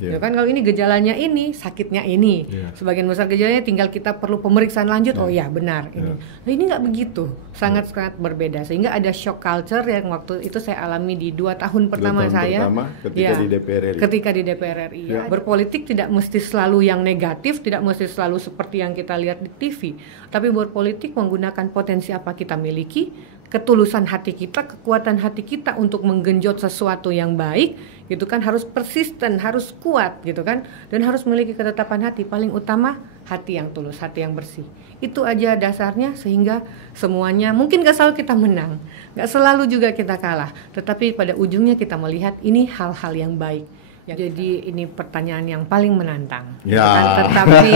Gitu kan, kalau ini gejalanya ini, sakitnya ini. Sebagian besar gejalanya tinggal kita perlu pemeriksaan lanjut. Oh ya benar ini. Nah, ini nggak begitu, sangat berbeda. Sehingga ada shock culture yang waktu itu saya alami di 2 tahun pertama saya. Ketika di DPR RI. Ketika di DPR RI. Berpolitik tidak mesti selalu yang negatif, tidak mesti selalu seperti yang kita lihat di TV. Tapi berpolitik menggunakan potensi apa kita miliki, ketulusan hati kita, kekuatan hati kita untuk menggenjot sesuatu yang baik, gitu kan, harus persisten, harus kuat, gitu kan, dan harus memiliki ketetapan hati. Paling utama hati yang tulus, hati yang bersih. Itu aja dasarnya, sehingga semuanya mungkin gak selalu kita menang, gak selalu juga kita kalah, tetapi pada ujungnya kita melihat ini hal-hal yang baik. Jadi ini pertanyaan yang paling menantang. Ya. Kan? Tetapi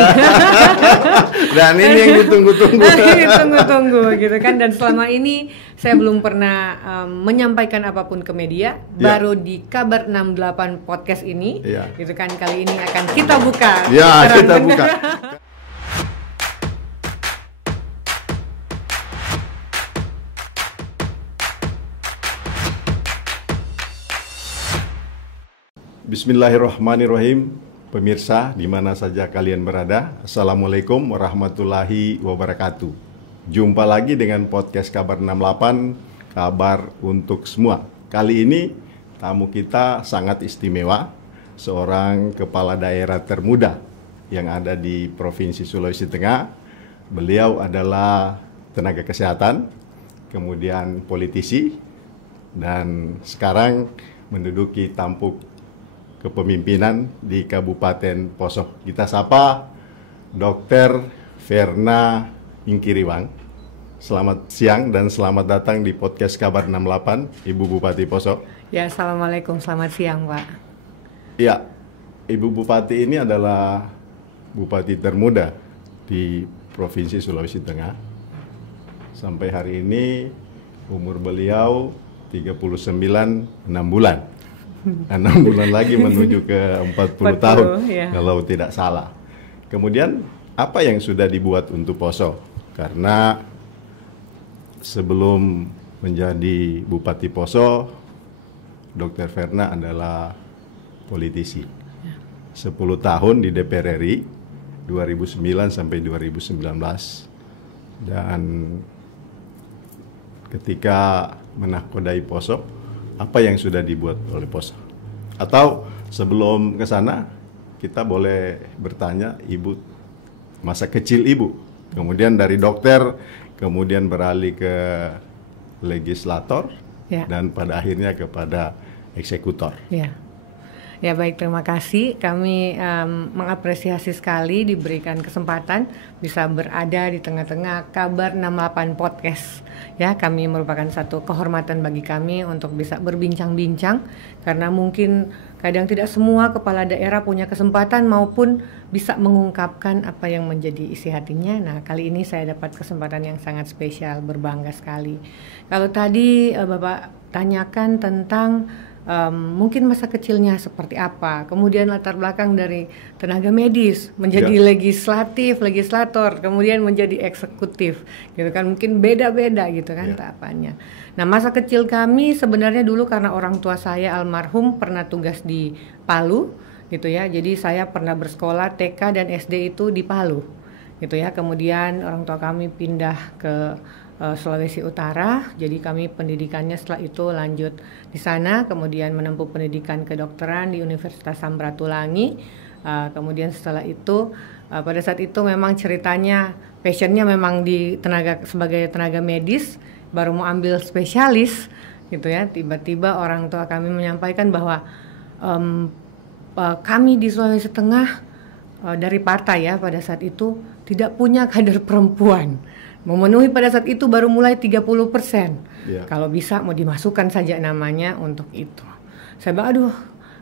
dan ini yang ditunggu-tunggu. Gitu kan. Dan selama ini saya belum pernah menyampaikan apapun ke media. Baru di Kabar 68 podcast ini, gitu kan, kali ini akan kita buka. Ya, kita buka. Bismillahirrahmanirrahim. Pemirsa di mana saja kalian berada, Assalamualaikum warahmatullahi wabarakatuh. Jumpa lagi dengan podcast Kabar 68, kabar untuk semua. Kali ini tamu kita sangat istimewa, seorang kepala daerah termuda yang ada di Provinsi Sulawesi Tengah. Beliau adalah tenaga kesehatan, kemudian politisi, dan sekarang menduduki tampuk kepemimpinan di Kabupaten Poso. Kita sapa Dr. Verna Ingkiriwang. Selamat siang dan selamat datang di podcast Kabar 68, Ibu Bupati Poso. Ya, Assalamualaikum, selamat siang, Pak. Ya, Ibu Bupati ini adalah Bupati termuda di Provinsi Sulawesi Tengah. Sampai hari ini umur beliau 39, 6 bulan. 6 bulan lagi menuju ke 40 tahun, kalau tidak salah. Kemudian apa yang sudah dibuat untuk Poso? Karena sebelum menjadi Bupati Poso, Dr. Verna adalah politisi. 10 tahun di DPR RI, 2009 sampai 2019. Dan ketika menakodai Poso, apa yang sudah dibuat oleh Poso? Atau sebelum ke sana, kita boleh bertanya Ibu, masa kecil Ibu, kemudian dari dokter, kemudian beralih ke legislator, dan pada akhirnya kepada eksekutor. Ya baik, terima kasih. Kami mengapresiasi sekali diberikan kesempatan bisa berada di tengah-tengah Kabar 68 Podcast. Ya, kami merupakan satu kehormatan bagi kami untuk bisa berbincang-bincang, karena mungkin kadang tidak semua kepala daerah punya kesempatan maupun bisa mengungkapkan apa yang menjadi isi hatinya. Nah, kali ini saya dapat kesempatan yang sangat spesial, berbangga sekali. Kalau tadi Bapak tanyakan tentang mungkin masa kecilnya seperti apa, kemudian latar belakang dari tenaga medis menjadi legislator, kemudian menjadi eksekutif, gitu kan, mungkin beda-beda gitu kan tahapannya. Nah, masa kecil kami sebenarnya dulu karena orang tua saya almarhum pernah tugas di Palu, gitu ya, jadi saya pernah bersekolah TK dan SD itu di Palu, gitu ya. Kemudian orang tua kami pindah ke Sulawesi Utara, jadi kami pendidikannya setelah itu lanjut di sana, kemudian menempuh pendidikan kedokteran di Universitas Samratulangi. Kemudian setelah itu pada saat itu memang ceritanya passionnya memang di sebagai tenaga medis, baru mau ambil spesialis, gitu ya. Tiba-tiba orang tua kami menyampaikan bahwa kami di Sulawesi Tengah dari partai ya pada saat itu tidak punya kader perempuan. Memenuhi pada saat itu baru mulai 30%. Kalau bisa mau dimasukkan saja namanya untuk itu. Saya bilang, aduh,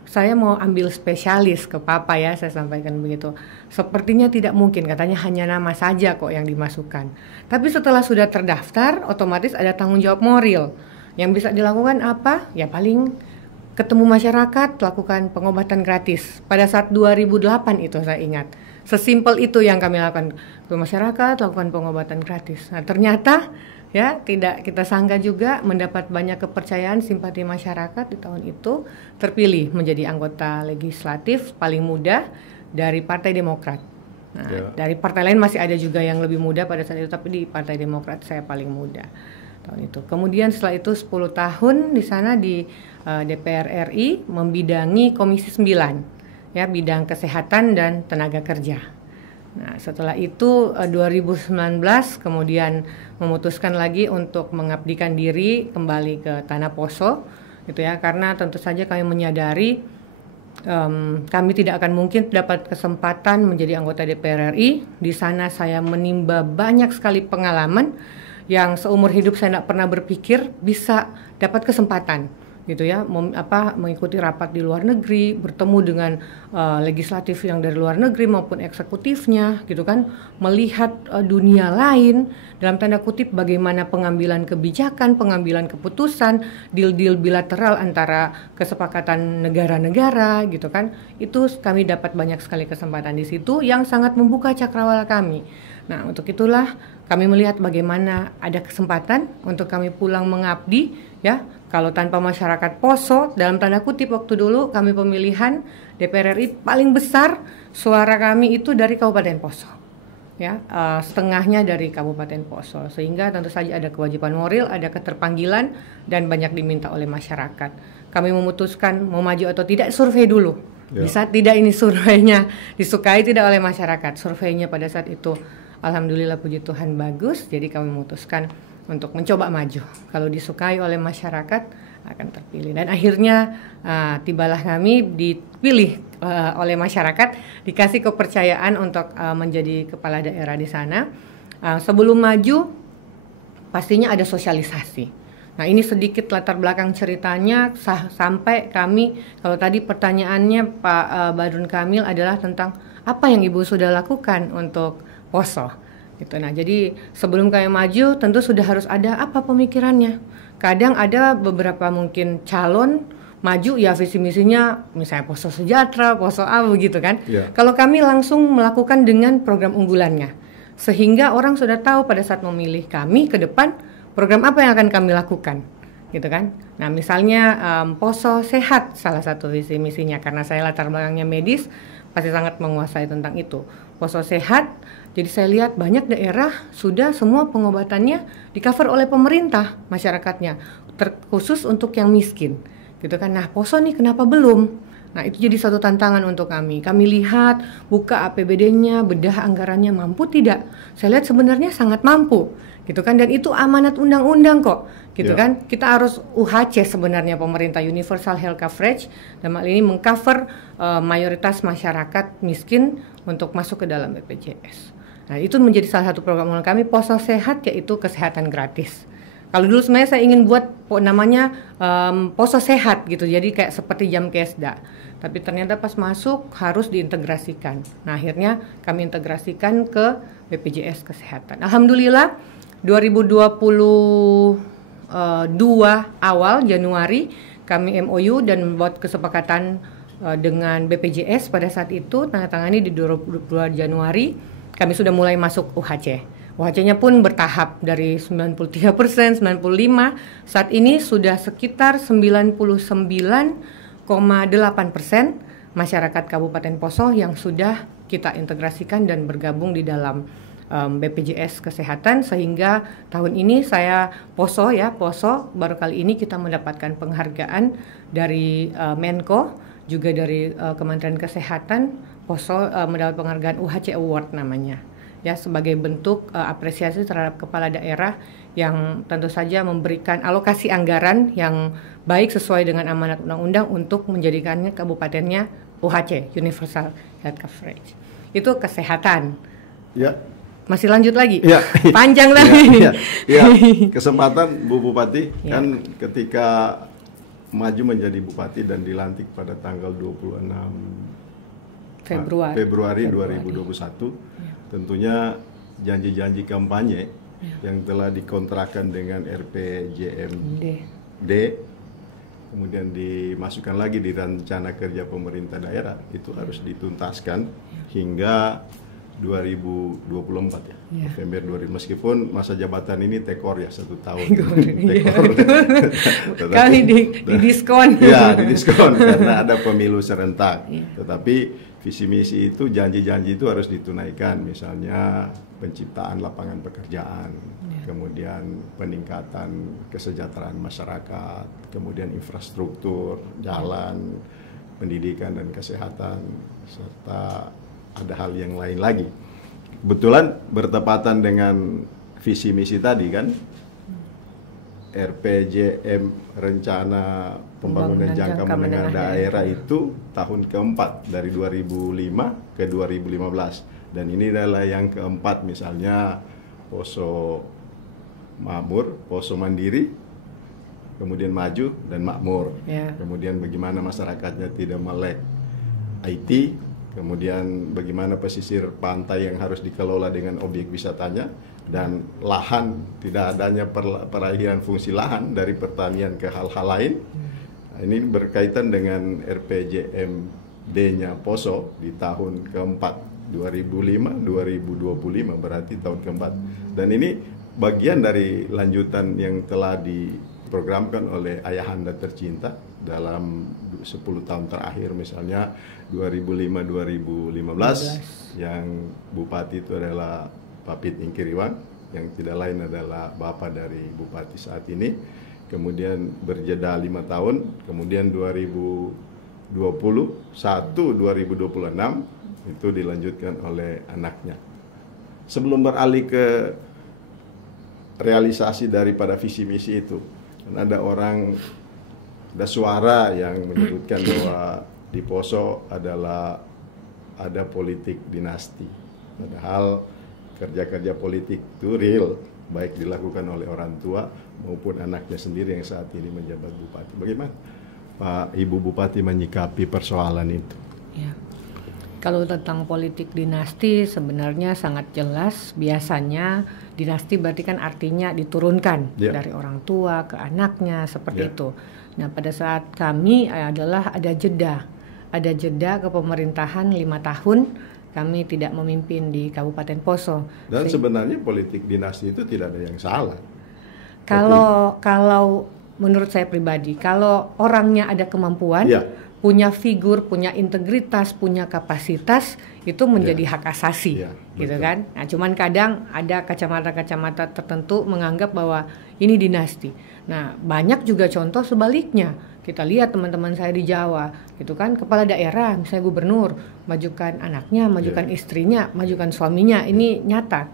saya mau ambil spesialis ke papa ya, saya sampaikan begitu. Sepertinya tidak mungkin, katanya hanya nama saja kok yang dimasukkan. Tapi setelah sudah terdaftar, otomatis ada tanggung jawab moral. Yang bisa dilakukan apa? Ya paling ketemu masyarakat, lakukan pengobatan gratis. Pada saat 2008 itu saya ingat. Sesimpel itu yang kami lakukan, ke masyarakat lakukan pengobatan gratis. Nah, ternyata ya, tidak kita sangka juga mendapat banyak kepercayaan simpati masyarakat di tahun itu, terpilih menjadi anggota legislatif paling muda dari Partai Demokrat. Nah, dari partai lain masih ada juga yang lebih muda pada saat itu, tapi di Partai Demokrat saya paling muda tahun itu. Kemudian setelah itu 10 tahun di sana di DPR RI membidangi Komisi 9, ya, bidang kesehatan dan tenaga kerja. Nah, setelah itu 2019 kemudian memutuskan lagi untuk mengabdikan diri kembali ke Tanah Poso, gitu ya, karena tentu saja kami menyadari kami tidak akan mungkin dapat kesempatan menjadi anggota DPR RI. Di sana saya menimba banyak sekali pengalaman yang seumur hidup saya tidak pernah berpikir bisa dapat kesempatan, gitu ya, mengikuti rapat di luar negeri, bertemu dengan legislatif yang dari luar negeri maupun eksekutifnya, gitu kan, melihat dunia lain dalam tanda kutip bagaimana pengambilan kebijakan, pengambilan keputusan, deal-deal bilateral antara kesepakatan negara-negara, gitu kan. Itu kami dapat banyak sekali kesempatan di situ yang sangat membuka cakrawala kami. Nah, untuk itulah kami melihat bagaimana ada kesempatan untuk kami pulang mengabdi, ya. Kalau tanpa masyarakat Poso, dalam tanda kutip waktu dulu kami pemilihan DPR RI paling besar suara kami itu dari Kabupaten Poso, ya, setengahnya dari Kabupaten Poso, sehingga tentu saja ada kewajiban moral, ada keterpanggilan dan banyak diminta oleh masyarakat. Kami memutuskan mau maju atau tidak, survei dulu. Bisa tidak ini surveinya disukai tidak oleh masyarakat. Surveinya pada saat itu alhamdulillah puji Tuhan bagus, jadi kami memutuskan untuk mencoba maju. Kalau disukai oleh masyarakat akan terpilih. Dan akhirnya tibalah kami dipilih oleh masyarakat, dikasih kepercayaan untuk menjadi kepala daerah di sana. Sebelum maju pastinya ada sosialisasi. Nah, ini sedikit latar belakang ceritanya sampai kami, kalau tadi pertanyaannya Pak Badrun Kamil adalah tentang apa yang Ibu sudah lakukan untuk Poso. Gitu. Nah, jadi sebelum kami maju tentu sudah harus ada apa pemikirannya. Kadang ada beberapa mungkin calon maju ya visi misinya misalnya Poso Sejahtera, Poso apa begitu kan. Kalau kami langsung melakukan dengan program unggulannya, sehingga orang sudah tahu pada saat memilih kami ke depan program apa yang akan kami lakukan, gitu kan. Nah, misalnya Poso Sehat salah satu visi misinya, karena saya latar belakangnya medis pasti sangat menguasai tentang itu. Poso Sehat, jadi saya lihat banyak daerah sudah semua pengobatannya di-cover oleh pemerintah masyarakatnya, terkhusus untuk yang miskin, gitu kan. Nah, Poso nih kenapa belum? Nah, itu jadi satu tantangan untuk kami. Kami lihat, buka APBD-nya, bedah anggarannya, mampu tidak? Saya lihat sebenarnya sangat mampu, gitu kan. Dan itu amanat undang-undang kok, gitu kan. Kita harus UHC sebenarnya pemerintah, Universal Health Coverage, dan hal ini mengcover mayoritas masyarakat miskin untuk masuk ke dalam BPJS. Nah, itu menjadi salah satu program kami, Poso Sehat, yaitu kesehatan gratis. Kalau dulu sebenarnya saya ingin buat namanya Poso Sehat gitu, jadi kayak seperti jam Kesda. Tapi ternyata pas masuk harus diintegrasikan. Nah, akhirnya kami integrasikan ke BPJS Kesehatan. Alhamdulillah 2022 awal Januari kami MOU dan membuat kesepakatan dengan BPJS pada saat itu, tanda-tangani di 22 Januari, kami sudah mulai masuk UHC. UHC-nya pun bertahap dari 93%, 95%, saat ini sudah sekitar 99,8% masyarakat Kabupaten Poso yang sudah kita integrasikan dan bergabung di dalam BPJS Kesehatan, sehingga tahun ini saya Poso baru kali ini kita mendapatkan penghargaan dari Menko, juga dari Kementerian Kesehatan. Poso mendapat penghargaan UHC Award namanya, ya, sebagai bentuk apresiasi terhadap kepala daerah yang tentu saja memberikan alokasi anggaran yang baik sesuai dengan amanat undang-undang untuk menjadikannya kabupatennya UHC, Universal Health Coverage. Itu kesehatan. Ya. Masih lanjut lagi? Ya. Panjang lagi. Ya. Kesempatan Bu Bupati kan ketika maju menjadi Bupati dan dilantik pada tanggal 26 Februari 2021, tentunya janji-janji kampanye yang telah dikontrakkan dengan RPJMD, kemudian dimasukkan lagi di rencana kerja pemerintah daerah, itu harus dituntaskan hingga 2024 ya. Iya. November 2000, meskipun masa jabatan ini tekor ya 1 tahun. Iya, Tekor. Tetapi- Kali di diskon. Ya, di diskon karena ada pemilu serentak. Iya. Tetapi visi misi itu, janji-janji itu harus ditunaikan. Misalnya penciptaan lapangan pekerjaan, kemudian peningkatan kesejahteraan masyarakat, kemudian infrastruktur, jalan, pendidikan dan kesehatan, serta ada hal yang lain lagi. Kebetulan bertepatan dengan visi misi tadi kan, RPJM Rencana Pembangunan Jangka Menengah Daerah itu tahun keempat dari 2005 ke 2015, dan ini adalah yang keempat. Misalnya Poso Makmur, Poso Mandiri, kemudian Maju dan Makmur. Ya. Kemudian bagaimana masyarakatnya tidak melek IT, kemudian bagaimana pesisir pantai yang harus dikelola dengan objek wisatanya, dan lahan, tidak adanya peralihan fungsi lahan dari pertanian ke hal-hal lain. Nah, ini berkaitan dengan RPJMD-nya Poso di tahun keempat 2005-2025, berarti tahun keempat. Dan ini bagian dari lanjutan yang telah diprogramkan oleh ayahanda tercinta dalam 10 tahun terakhir. Misalnya 2005-2015 yang bupati itu adalah Pak Pit Ingkiriwang, yang tidak lain adalah bapak dari bupati saat ini. Kemudian berjeda 5 tahun, kemudian 2021-2026 itu dilanjutkan oleh anaknya. Sebelum beralih ke realisasi daripada visi misi itu, ada suara yang menyebutkan bahwa di Poso ada politik dinasti. Padahal kerja-kerja politik itu real, baik dilakukan oleh orang tua maupun anaknya sendiri yang saat ini menjabat bupati. Bagaimana Pak Ibu Bupati menyikapi persoalan itu? Ya. Kalau tentang politik dinasti sebenarnya sangat jelas. Biasanya dinasti berarti kan artinya diturunkan dari orang tua ke anaknya, seperti itu. Nah, pada saat kami adalah ada jeda kepemerintahan 5 tahun. Kami tidak memimpin di Kabupaten Poso. Dan sebenarnya politik dinasti itu tidak ada yang salah. Kalau menurut saya pribadi, kalau orangnya ada kemampuan, punya figur, punya integritas, punya kapasitas, itu menjadi hak asasi, gitu kan. Nah, cuman kadang ada kacamata-kacamata tertentu menganggap bahwa ini dinasti. Nah, banyak juga contoh sebaliknya. Kita lihat teman-teman saya di Jawa, gitu kan, kepala daerah, misalnya gubernur, majukan anaknya, majukan istrinya, majukan suaminya. Ini nyata,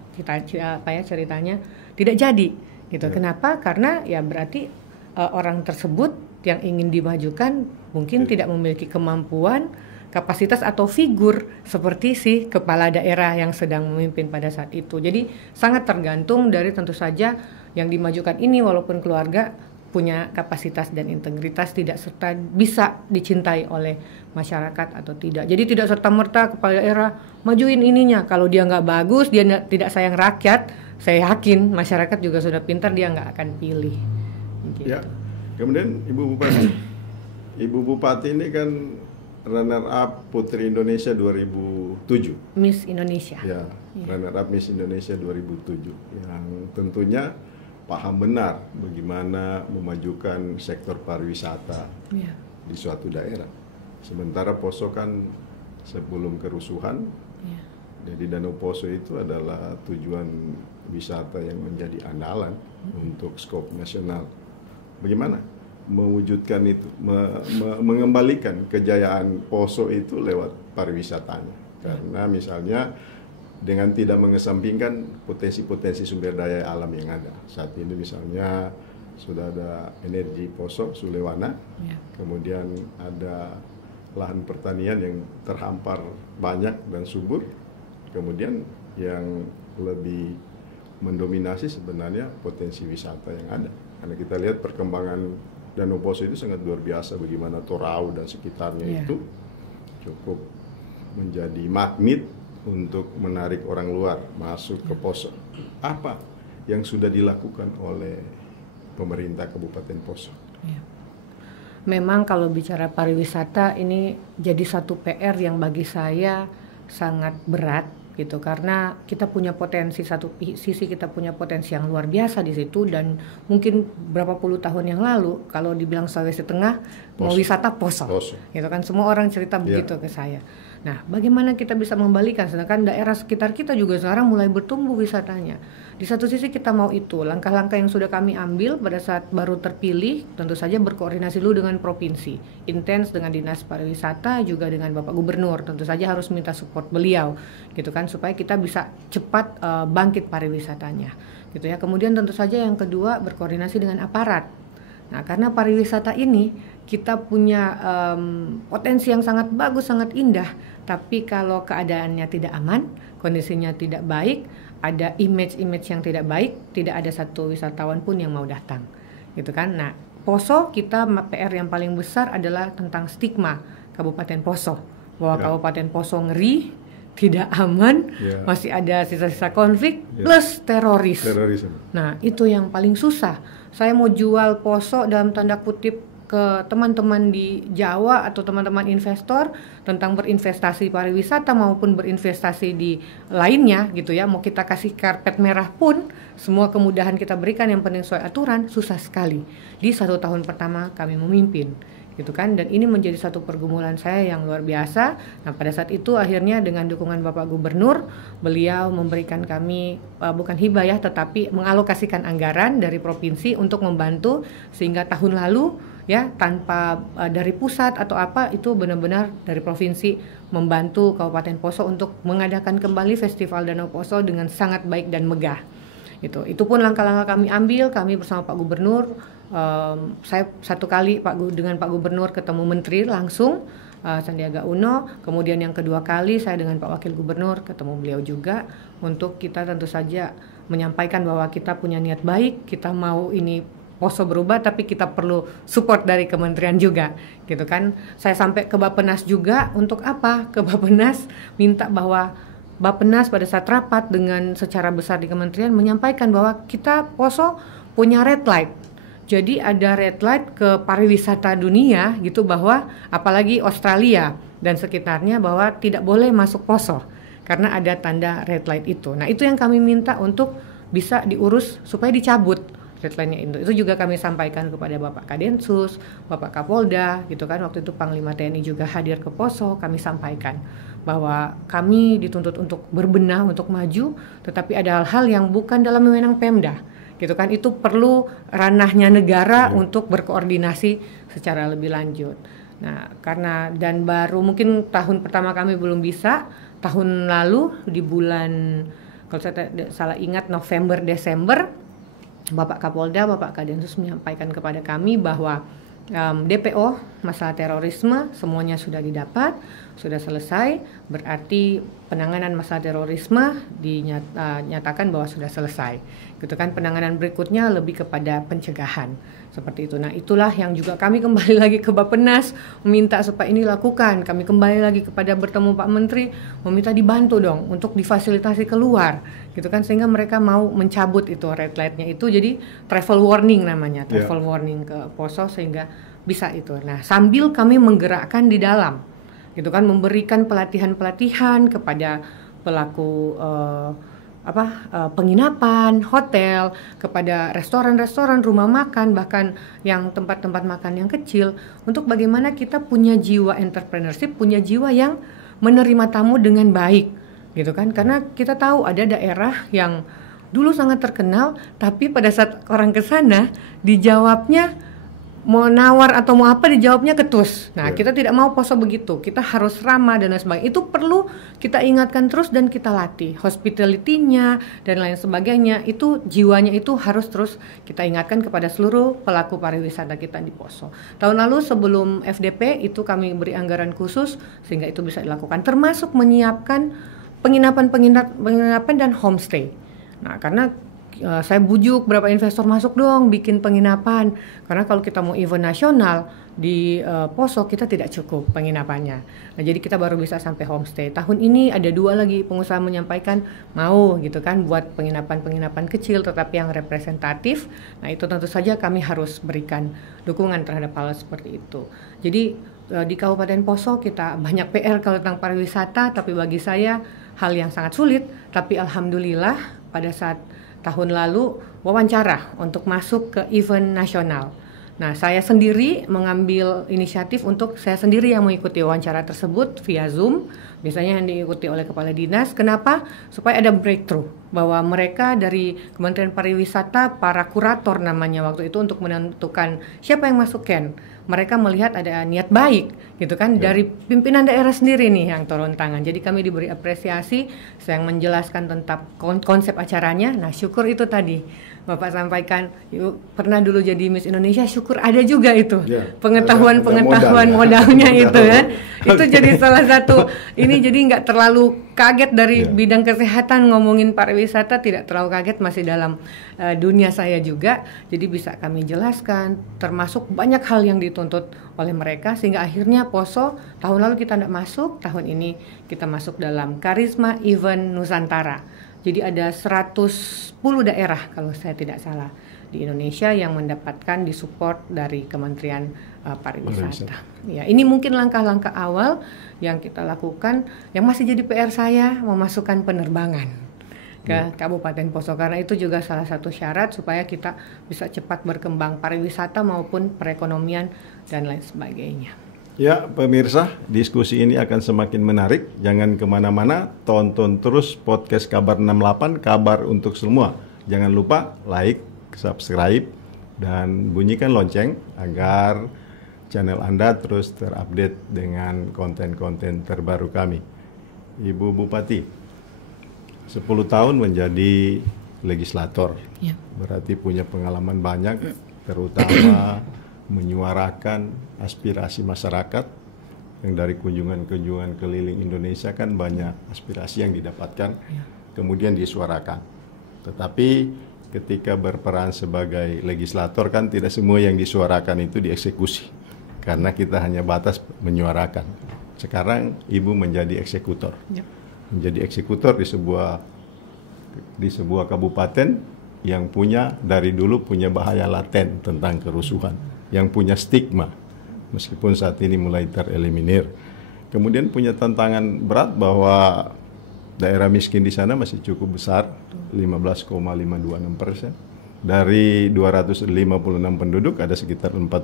ceritanya tidak jadi, gitu. Kenapa? Karena ya berarti orang tersebut yang ingin dimajukan mungkin tidak memiliki kemampuan, kapasitas atau figur seperti si kepala daerah yang sedang memimpin pada saat itu. Jadi sangat tergantung dari tentu saja yang dimajukan ini, walaupun keluarga punya kapasitas dan integritas, tidak serta bisa dicintai oleh masyarakat atau tidak. Jadi tidak serta-merta kepala daerah majuin ininya, kalau dia nggak bagus, dia tidak sayang rakyat, saya yakin masyarakat juga sudah pintar, dia nggak akan pilih. Gitu. Ya, kemudian Ibu Bupati ini kan runner up Putri Indonesia 2007. Miss Indonesia. Ya, runner up Miss Indonesia 2007, yang tentunya paham benar bagaimana memajukan sektor pariwisata di suatu daerah. Sementara Poso kan sebelum kerusuhan, jadi Danau Poso itu adalah tujuan wisata yang menjadi andalan untuk skop nasional. Bagaimana mewujudkan itu, mengembalikan kejayaan Poso itu lewat pariwisatanya? Karena misalnya dengan tidak mengesampingkan potensi-potensi sumber daya alam yang ada. Saat ini misalnya sudah ada energi Poso, Sulewana, kemudian ada lahan pertanian yang terhampar banyak dan subur, kemudian yang lebih mendominasi sebenarnya potensi wisata yang ada. Karena kita lihat perkembangan Danau Poso itu sangat luar biasa, bagaimana Torau dan sekitarnya itu cukup menjadi magnet untuk menarik orang luar masuk ke Poso. Apa yang sudah dilakukan oleh pemerintah Kabupaten Poso? Memang kalau bicara pariwisata ini jadi satu PR yang bagi saya sangat berat, gitu, karena kita punya potensi, satu sisi kita punya potensi yang luar biasa di situ, dan mungkin berapa puluh tahun yang lalu kalau dibilang Sulawesi Tengah mau wisata Poso. Gitu kan, semua orang cerita begitu ke saya. Nah, bagaimana kita bisa membalikan, sedangkan daerah sekitar kita juga sekarang mulai bertumbuh wisatanya. Di satu sisi kita mau itu, langkah-langkah yang sudah kami ambil pada saat baru terpilih, tentu saja berkoordinasi dulu dengan provinsi, intens dengan Dinas Pariwisata, juga dengan Bapak Gubernur, tentu saja harus minta support beliau, gitu kan, supaya kita bisa cepat bangkit pariwisatanya, gitu ya. Kemudian tentu saja yang kedua, berkoordinasi dengan aparat. Nah, karena pariwisata ini kita punya potensi yang sangat bagus, sangat indah, tapi kalau keadaannya tidak aman, kondisinya tidak baik, ada image-image yang tidak baik, tidak ada satu wisatawan pun yang mau datang, gitu kan. Nah, Poso kita PR yang paling besar adalah tentang stigma Kabupaten Poso, bahwa Kabupaten Poso ngeri, tidak aman, masih ada sisa-sisa konflik, plus terorisme. Nah, itu yang paling susah. Saya mau jual Poso dalam tanda kutip ke teman-teman di Jawa atau teman-teman investor tentang berinvestasi pariwisata maupun berinvestasi di lainnya, gitu ya. Mau kita kasih karpet merah pun, semua kemudahan kita berikan, yang penting sesuai aturan, susah sekali di 1 tahun pertama kami memimpin, gitu kan. Dan ini menjadi satu pergumulan saya yang luar biasa. Nah, pada saat itu akhirnya dengan dukungan Bapak Gubernur, beliau memberikan kami bukan hibah ya, tetapi mengalokasikan anggaran dari provinsi untuk membantu, sehingga tahun lalu ya, tanpa dari pusat atau apa, itu benar-benar dari provinsi membantu Kabupaten Poso untuk mengadakan kembali Festival Danau Poso dengan sangat baik dan megah. Itu pun langkah-langkah kami ambil, kami bersama Pak Gubernur. Saya satu kali dengan Pak Gubernur ketemu Menteri langsung, Sandiaga Uno. Kemudian yang kedua kali saya dengan Pak Wakil Gubernur ketemu beliau juga, untuk kita tentu saja menyampaikan bahwa kita punya niat baik, kita mau ini Poso berubah, tapi kita perlu support dari kementerian juga, gitu kan. Saya sampai ke Bappenas juga, untuk apa? Ke Bappenas minta bahwa Bappenas pada saat rapat dengan secara besar di kementerian menyampaikan bahwa kita Poso punya red light. Jadi ada red light ke pariwisata dunia, gitu, bahwa apalagi Australia dan sekitarnya, bahwa tidak boleh masuk Poso karena ada tanda red light itu. Nah, itu yang kami minta untuk bisa diurus supaya dicabut red-line-nya itu juga kami sampaikan kepada Bapak Kadensus, Bapak Kapolda, gitu kan. Waktu itu Panglima TNI juga hadir ke Poso, kami sampaikan bahwa kami dituntut untuk berbenah, untuk maju, tetapi ada hal-hal yang bukan dalam wewenang Pemda, gitu kan. Itu perlu ranahnya negara untuk berkoordinasi secara lebih lanjut. Nah, karena dan baru mungkin tahun pertama kami belum bisa, tahun lalu di bulan, kalau saya salah ingat, November Desember, Bapak Kapolda, Bapak Kadensus menyampaikan kepada kami bahwa DPO masalah terorisme semuanya sudah didapat, sudah selesai, berarti penanganan masalah terorisme dinyatakan bahwa sudah selesai, gitu kan. Penanganan berikutnya lebih kepada pencegahan, seperti itu. Nah, itulah yang juga kami kembali lagi ke Bappenas meminta supaya ini lakukan. Kami kembali lagi kepada bertemu Pak Menteri, meminta dibantu dong untuk difasilitasi keluar, gitu kan, sehingga mereka mau mencabut itu red light-nya itu, jadi travel warning namanya, travel warning ke Poso, sehingga bisa itu. Nah, sambil kami menggerakkan di dalam, gitu kan, memberikan pelatihan-pelatihan kepada pelaku penginapan, hotel, kepada restoran-restoran, rumah makan, bahkan yang tempat-tempat makan yang kecil, untuk bagaimana kita punya jiwa entrepreneurship, punya jiwa yang menerima tamu dengan baik, gitu kan. Karena kita tahu ada daerah yang dulu sangat terkenal, tapi pada saat orang ke sana dijawabnya mau nawar atau mau apa, dijawabnya ketus. Nah, kita tidak mau Poso begitu. Kita harus ramah dan lain sebagainya. Itu perlu kita ingatkan terus dan kita latih. Hospitality-nya dan lain sebagainya, itu jiwanya itu harus terus kita ingatkan kepada seluruh pelaku pariwisata kita di Poso. Tahun lalu sebelum FDP itu kami beri anggaran khusus sehingga itu bisa dilakukan, termasuk menyiapkan penginapan dan homestay. Nah, karena saya bujuk berapa investor masuk dong bikin penginapan, karena kalau kita mau event nasional di Poso kita tidak cukup penginapannya. Nah, jadi kita baru bisa sampai homestay. Tahun ini ada 2 lagi pengusaha menyampaikan mau, gitu kan, buat penginapan kecil tetapi yang representatif. Nah, itu tentu saja kami harus berikan dukungan terhadap hal seperti itu. Jadi di Kabupaten Poso kita banyak PR kalau tentang pariwisata, tapi bagi saya hal yang sangat sulit, tapi alhamdulillah pada saat tahun lalu wawancara untuk masuk ke event nasional. Nah, saya sendiri mengambil inisiatif untuk saya sendiri yang mengikuti wawancara tersebut via Zoom, biasanya yang diikuti oleh kepala dinas. Kenapa? Supaya ada breakthrough bahwa mereka dari Kementerian Pariwisata, para kurator namanya waktu itu untuk menentukan siapa yang masuk Ken. Mereka melihat ada niat baik gitu kan dari pimpinan daerah sendiri nih yang turun tangan. Jadi kami diberi apresiasi, saya yang menjelaskan tentang konsep acaranya. Nah, syukur itu tadi Bapak sampaikan, pernah dulu jadi Miss Indonesia, syukur ada juga itu pengetahuan modalnya itu kan. Itu jadi salah satu ini, jadi nggak terlalu kaget dari bidang kesehatan ngomongin pariwisata, tidak terlalu kaget, masih dalam dunia saya juga. Jadi bisa kami jelaskan, termasuk banyak hal yang dituntut oleh mereka sehingga akhirnya Poso tahun lalu kita tidak masuk, tahun ini kita masuk dalam Karisma Event Nusantara. Jadi ada 110 daerah kalau saya tidak salah di Indonesia yang mendapatkan disupport dari Kementerian Pariwisata. Ya, ini mungkin langkah-langkah awal yang kita lakukan, yang masih jadi PR saya memasukkan penerbangan ke Kabupaten Poso, karena itu juga salah satu syarat supaya kita bisa cepat berkembang pariwisata maupun perekonomian dan lain sebagainya. Ya, pemirsa, diskusi ini akan semakin menarik. Jangan kemana-mana, tonton terus podcast Kabar 68, kabar untuk semua. Jangan lupa like, subscribe, dan bunyikan lonceng agar channel Anda terus terupdate dengan konten-konten terbaru kami. Ibu Bupati, 10 tahun menjadi legislator, berarti punya pengalaman banyak, terutama menyuarakan aspirasi masyarakat yang dari kunjungan-kunjungan keliling Indonesia kan banyak aspirasi yang didapatkan, kemudian disuarakan. Tetapi ketika berperan sebagai legislator kan tidak semua yang disuarakan itu dieksekusi, karena kita hanya batas menyuarakan. Sekarang Ibu menjadi eksekutor, menjadi eksekutor di sebuah kabupaten yang dari dulu punya bahaya laten tentang kerusuhan, yang punya stigma, meskipun saat ini mulai tereliminir. Kemudian punya tantangan berat bahwa daerah miskin di sana masih cukup besar, 15,526%. Dari 256 penduduk, ada sekitar 40.000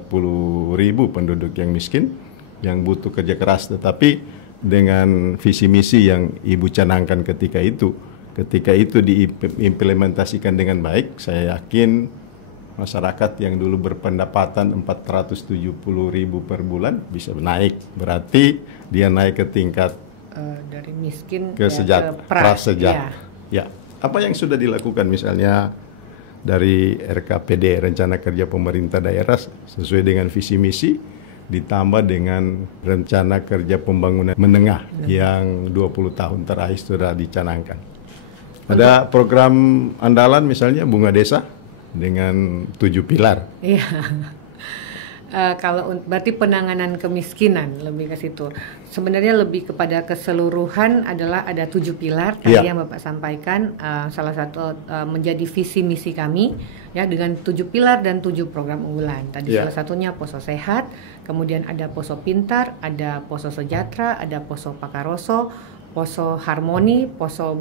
penduduk yang miskin, yang butuh kerja keras. Tetapi dengan visi misi yang Ibu canangkan ketika itu diimplementasikan dengan baik, saya yakin masyarakat yang dulu berpendapatan 470.000 per bulan bisa naik. Berarti dia naik ke tingkat dari miskin ke prasejahtera. Ya. Apa yang sudah dilakukan misalnya dari RKPD, Rencana Kerja Pemerintah Daerah, sesuai dengan visi misi, ditambah dengan Rencana Kerja Pembangunan Menengah yang 20 tahun terakhir sudah dicanangkan. Ada program andalan misalnya Bunga Desa dengan 7 pilar. Iya. Kalau berarti penanganan kemiskinan lebih ke situ. Sebenarnya lebih kepada keseluruhan adalah ada 7 pilar tadi yang Bapak sampaikan. Salah satu menjadi visi misi kami ya, dengan 7 pilar dan 7 program unggulan. Tadi salah satunya Poso Sehat, kemudian ada Poso Pintar, ada Poso Sejahtera, ada Poso Pakaroso, Poso Harmoni, Poso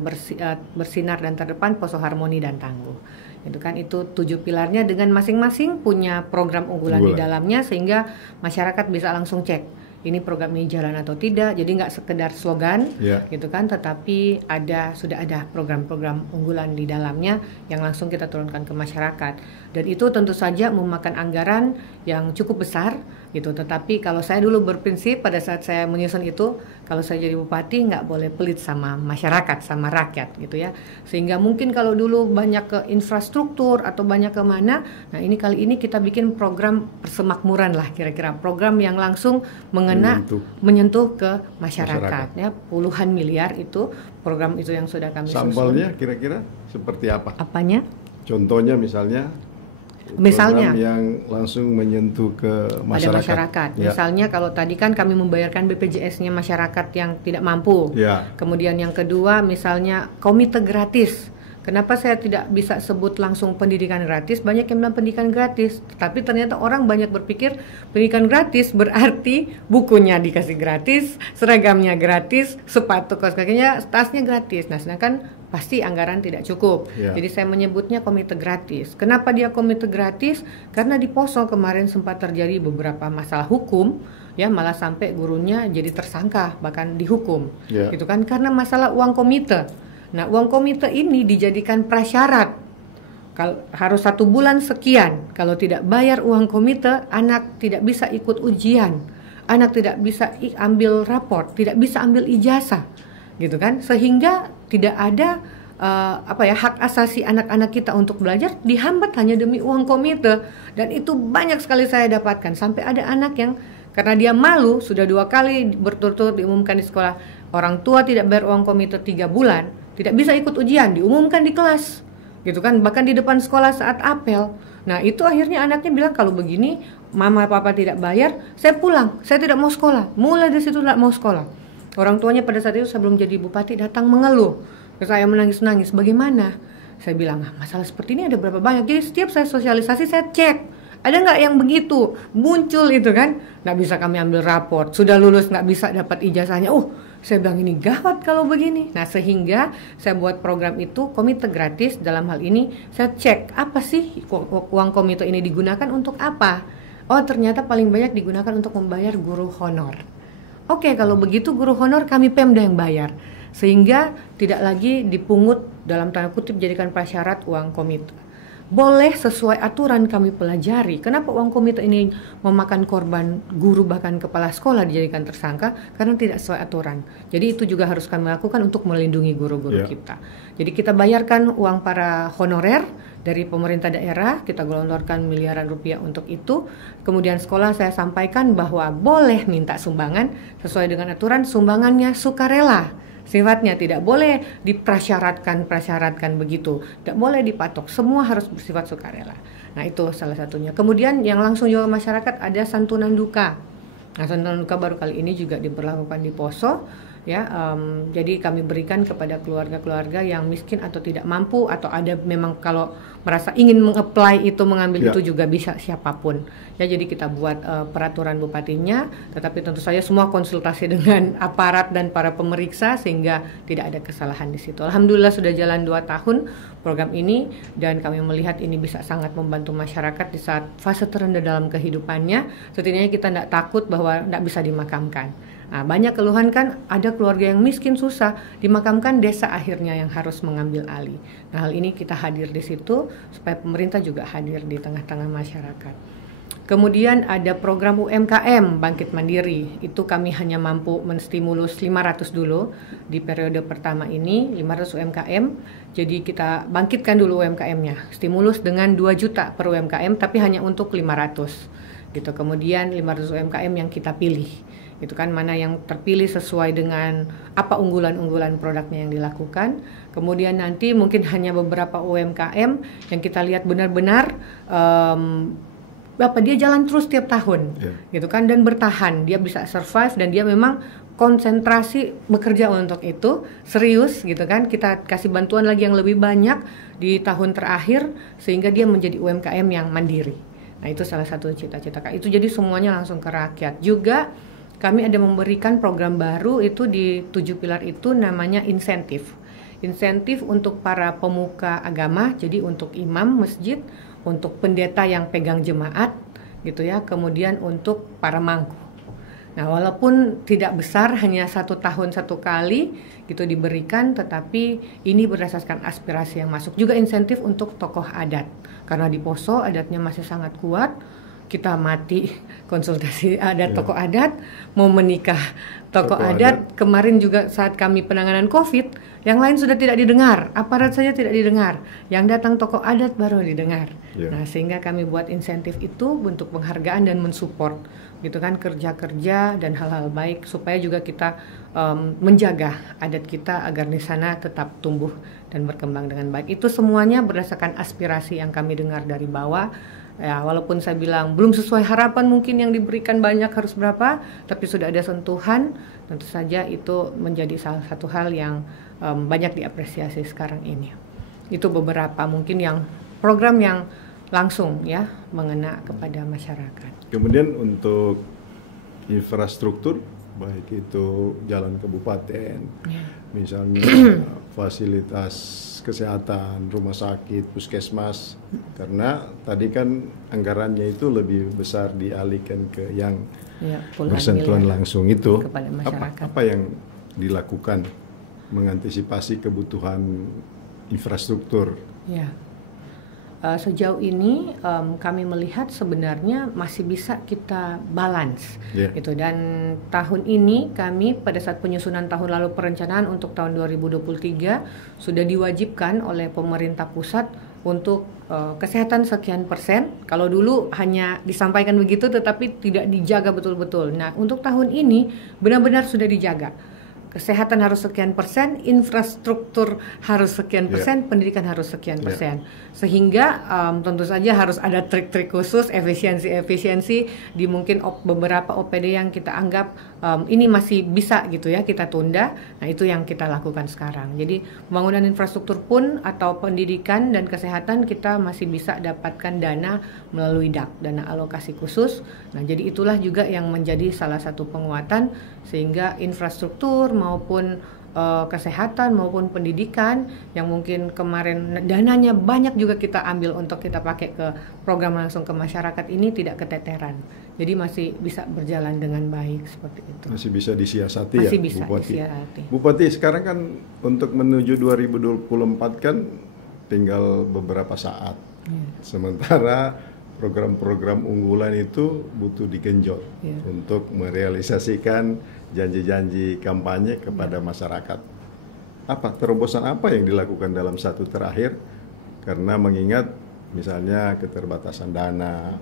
Bersinar dan Terdepan, Poso Harmoni dan Tangguh. Itu kan, itu 7 pilarnya dengan masing-masing punya program unggulan di dalamnya, sehingga masyarakat bisa langsung cek ini program ini jalan atau tidak. Jadi nggak sekedar slogan gitu kan, tetapi sudah ada program-program unggulan di dalamnya yang langsung kita turunkan ke masyarakat. Dan itu tentu saja memakan anggaran yang cukup besar gitu. Tetapi kalau saya dulu berprinsip pada saat saya menyusun itu, kalau saya jadi bupati nggak boleh pelit sama masyarakat, sama rakyat gitu ya. Sehingga mungkin kalau dulu banyak ke infrastruktur atau banyak ke mana, nah ini kali ini kita bikin program persemakmuran lah kira-kira, program yang langsung menyentuh ke masyarakat. Ya, puluhan miliar itu program itu yang sudah kami susun. Sampelnya kira-kira seperti apa? Apanya? Contohnya misalnya program yang langsung menyentuh ke masyarakat. Misalnya kalau tadi kan kami membayarkan BPJS-nya masyarakat yang tidak mampu. Kemudian yang kedua misalnya komite gratis Kenapa saya tidak bisa sebut langsung pendidikan gratis? Banyak yang bilang pendidikan gratis, tapi ternyata orang banyak berpikir pendidikan gratis berarti bukunya dikasih gratis, seragamnya gratis, sepatu kaos kakinya, tasnya gratis. Nah, sedangkan pasti anggaran tidak cukup. Jadi saya menyebutnya komite gratis. Kenapa dia komite gratis? Karena di Poso kemarin sempat terjadi beberapa masalah hukum, ya, malah sampai gurunya jadi tersangka bahkan dihukum, gitu kan, karena masalah uang komite. Nah, uang komite ini dijadikan prasyarat. Kalau harus 1 bulan sekian. Kalau tidak bayar uang komite, anak tidak bisa ikut ujian, anak tidak bisa ambil raport, tidak bisa ambil ijazah, gitu kan? Sehingga tidak ada hak asasi anak-anak kita untuk belajar dihambat hanya demi uang komite. Dan itu banyak sekali saya dapatkan. Sampai ada anak yang karena dia malu sudah 2 kali berturut-turut diumumkan di sekolah, orang tua tidak bayar uang komite 3 bulan. Tidak bisa ikut ujian, diumumkan di kelas, gitu kan, bahkan di depan sekolah saat apel. Nah, itu akhirnya anaknya bilang, kalau begini mama papa tidak bayar, saya pulang, saya tidak mau sekolah. Mulai dari situ tidak mau sekolah. Orang tuanya pada saat itu sebelum jadi bupati datang mengeluh. Saya menangis-nangis, bagaimana? Saya bilang, masalah seperti ini ada berapa banyak. Jadi setiap saya sosialisasi saya cek, ada nggak yang begitu, muncul itu kan. Nggak bisa kami ambil raport, sudah lulus nggak bisa dapat ijazahnya. Saya bilang ini gawat kalau begini. Nah, sehingga saya buat program itu komite gratis. Dalam hal ini saya cek apa sih uang komite ini digunakan untuk apa. Oh, ternyata paling banyak digunakan untuk membayar guru honor. Oke, kalau begitu guru honor kami Pemda yang bayar, sehingga tidak lagi dipungut dalam tanda kutip jadikan prasyarat uang komite. Boleh sesuai aturan kami pelajari. Kenapa uang komite ini memakan korban guru bahkan kepala sekolah dijadikan tersangka? Karena tidak sesuai aturan. Jadi itu juga harus kami lakukan untuk melindungi guru-guru kita. Jadi kita bayarkan uang para honorer dari pemerintah daerah, kita gelontorkan miliaran rupiah untuk itu. Kemudian sekolah saya sampaikan bahwa boleh minta sumbangan sesuai dengan aturan, sumbangannya sukarela. Sifatnya tidak boleh diprasyaratkan begitu, tidak boleh dipatok, semua harus bersifat sukarela. Nah, itu salah satunya. Kemudian yang langsung juga masyarakat ada santunan duka. Nah, santunan duka baru kali ini juga diberlakukan di Poso, ya. Jadi kami berikan kepada keluarga-keluarga yang miskin atau tidak mampu, atau ada memang kalau merasa ingin mengapply itu, mengambil itu juga bisa siapapun. Ya, jadi kita buat peraturan bupatinya, tetapi tentu saja semua konsultasi dengan aparat dan para pemeriksa sehingga tidak ada kesalahan di situ. Alhamdulillah sudah jalan 2 tahun program ini, dan kami melihat ini bisa sangat membantu masyarakat di saat fase terendah dalam kehidupannya. Setidaknya kita tidak takut bahwa tidak bisa dimakamkan. Nah, banyak keluhan kan, ada keluarga yang miskin susah dimakamkan, desa akhirnya yang harus mengambil alih. Nah, hal ini kita hadir di situ supaya pemerintah juga hadir di tengah-tengah masyarakat. Kemudian ada program UMKM Bangkit Mandiri. Itu kami hanya mampu menstimulus 500 dulu di periode pertama ini, 500 UMKM. Jadi kita bangkitkan dulu UMKM-nya. Stimulus dengan 2 juta per UMKM tapi hanya untuk 500. Gitu. Kemudian 500 UMKM yang kita pilih. Itu kan mana yang terpilih sesuai dengan apa unggulan-unggulan produknya yang dilakukan. Kemudian nanti mungkin hanya beberapa UMKM yang kita lihat benar-benar dia jalan terus tiap tahun, gitu kan, dan bertahan, dia bisa survive dan dia memang konsentrasi bekerja untuk itu, serius, gitu kan. Kita kasih bantuan lagi yang lebih banyak di tahun terakhir sehingga dia menjadi UMKM yang mandiri. Nah, itu salah satu cita-cita Kak. Itu jadi semuanya langsung ke rakyat. Juga kami ada memberikan program baru itu di 7 pilar itu namanya insentif. Insentif untuk para pemuka agama, jadi untuk imam masjid, untuk pendeta yang pegang jemaat, gitu ya, kemudian untuk para mangku. Nah, walaupun tidak besar, hanya 1 tahun 1 kali gitu diberikan, tetapi ini berdasarkan aspirasi yang masuk. Juga insentif untuk tokoh adat, karena di Poso adatnya masih sangat kuat. Kita mati konsultasi adat, tokoh adat, mau menikah tokoh adat. Kemarin juga saat kami penanganan COVID, yang lain sudah tidak didengar, aparat saja tidak didengar, yang datang tokoh adat baru didengar. Nah, sehingga kami buat insentif itu bentuk penghargaan dan mensupport, gitu kan, kerja-kerja dan hal-hal baik supaya juga kita menjaga adat kita agar di sana tetap tumbuh dan berkembang dengan baik. Itu semuanya berdasarkan aspirasi yang kami dengar dari bawah. Ya, walaupun saya bilang belum sesuai harapan mungkin yang diberikan banyak harus berapa, tapi sudah ada sentuhan, tentu saja itu menjadi salah satu hal yang banyak diapresiasi sekarang ini. Itu beberapa mungkin yang program yang langsung ya mengena kepada masyarakat. Kemudian untuk infrastruktur, baik itu jalan kabupaten, misalnya fasilitas kesehatan, rumah sakit, puskesmas, karena tadi kan anggarannya itu lebih besar dialihkan ke yang bersentuhan langsung itu. Kepada masyarakat. Apa yang dilakukan mengantisipasi kebutuhan infrastruktur? Ya. Sejauh ini kami melihat sebenarnya masih bisa kita balance gitu, dan tahun ini kami pada saat penyusunan tahun lalu perencanaan untuk tahun 2023 sudah diwajibkan oleh pemerintah pusat untuk kesehatan sekian persen. Kalau dulu hanya disampaikan begitu tetapi tidak dijaga betul-betul. Nah, untuk tahun ini benar-benar sudah dijaga. Kesehatan harus sekian persen, infrastruktur harus sekian persen, pendidikan harus sekian persen. Sehingga tentu saja harus ada trik-trik khusus, efisiensi di mungkin beberapa OPD yang kita anggap ini masih bisa gitu ya kita tunda. Nah, itu yang kita lakukan sekarang. Jadi pembangunan infrastruktur pun atau pendidikan dan kesehatan kita masih bisa dapatkan dana melalui DAK, dana alokasi khusus. Nah, jadi itulah juga yang menjadi salah satu penguatan sehingga infrastruktur maupun kesehatan maupun pendidikan yang mungkin kemarin dananya banyak juga kita ambil untuk kita pakai ke program langsung ke masyarakat ini tidak keteteran. Jadi masih bisa berjalan dengan baik seperti itu. Masih bisa disiasati masih ya, bisa Bupati. Disiasati. Bupati, sekarang kan untuk menuju 2024 kan tinggal beberapa saat. Sementara program-program unggulan itu butuh digenjot untuk merealisasikan janji-janji kampanye kepada masyarakat. Terobosan apa yang dilakukan dalam satu terakhir? Karena mengingat misalnya keterbatasan dana,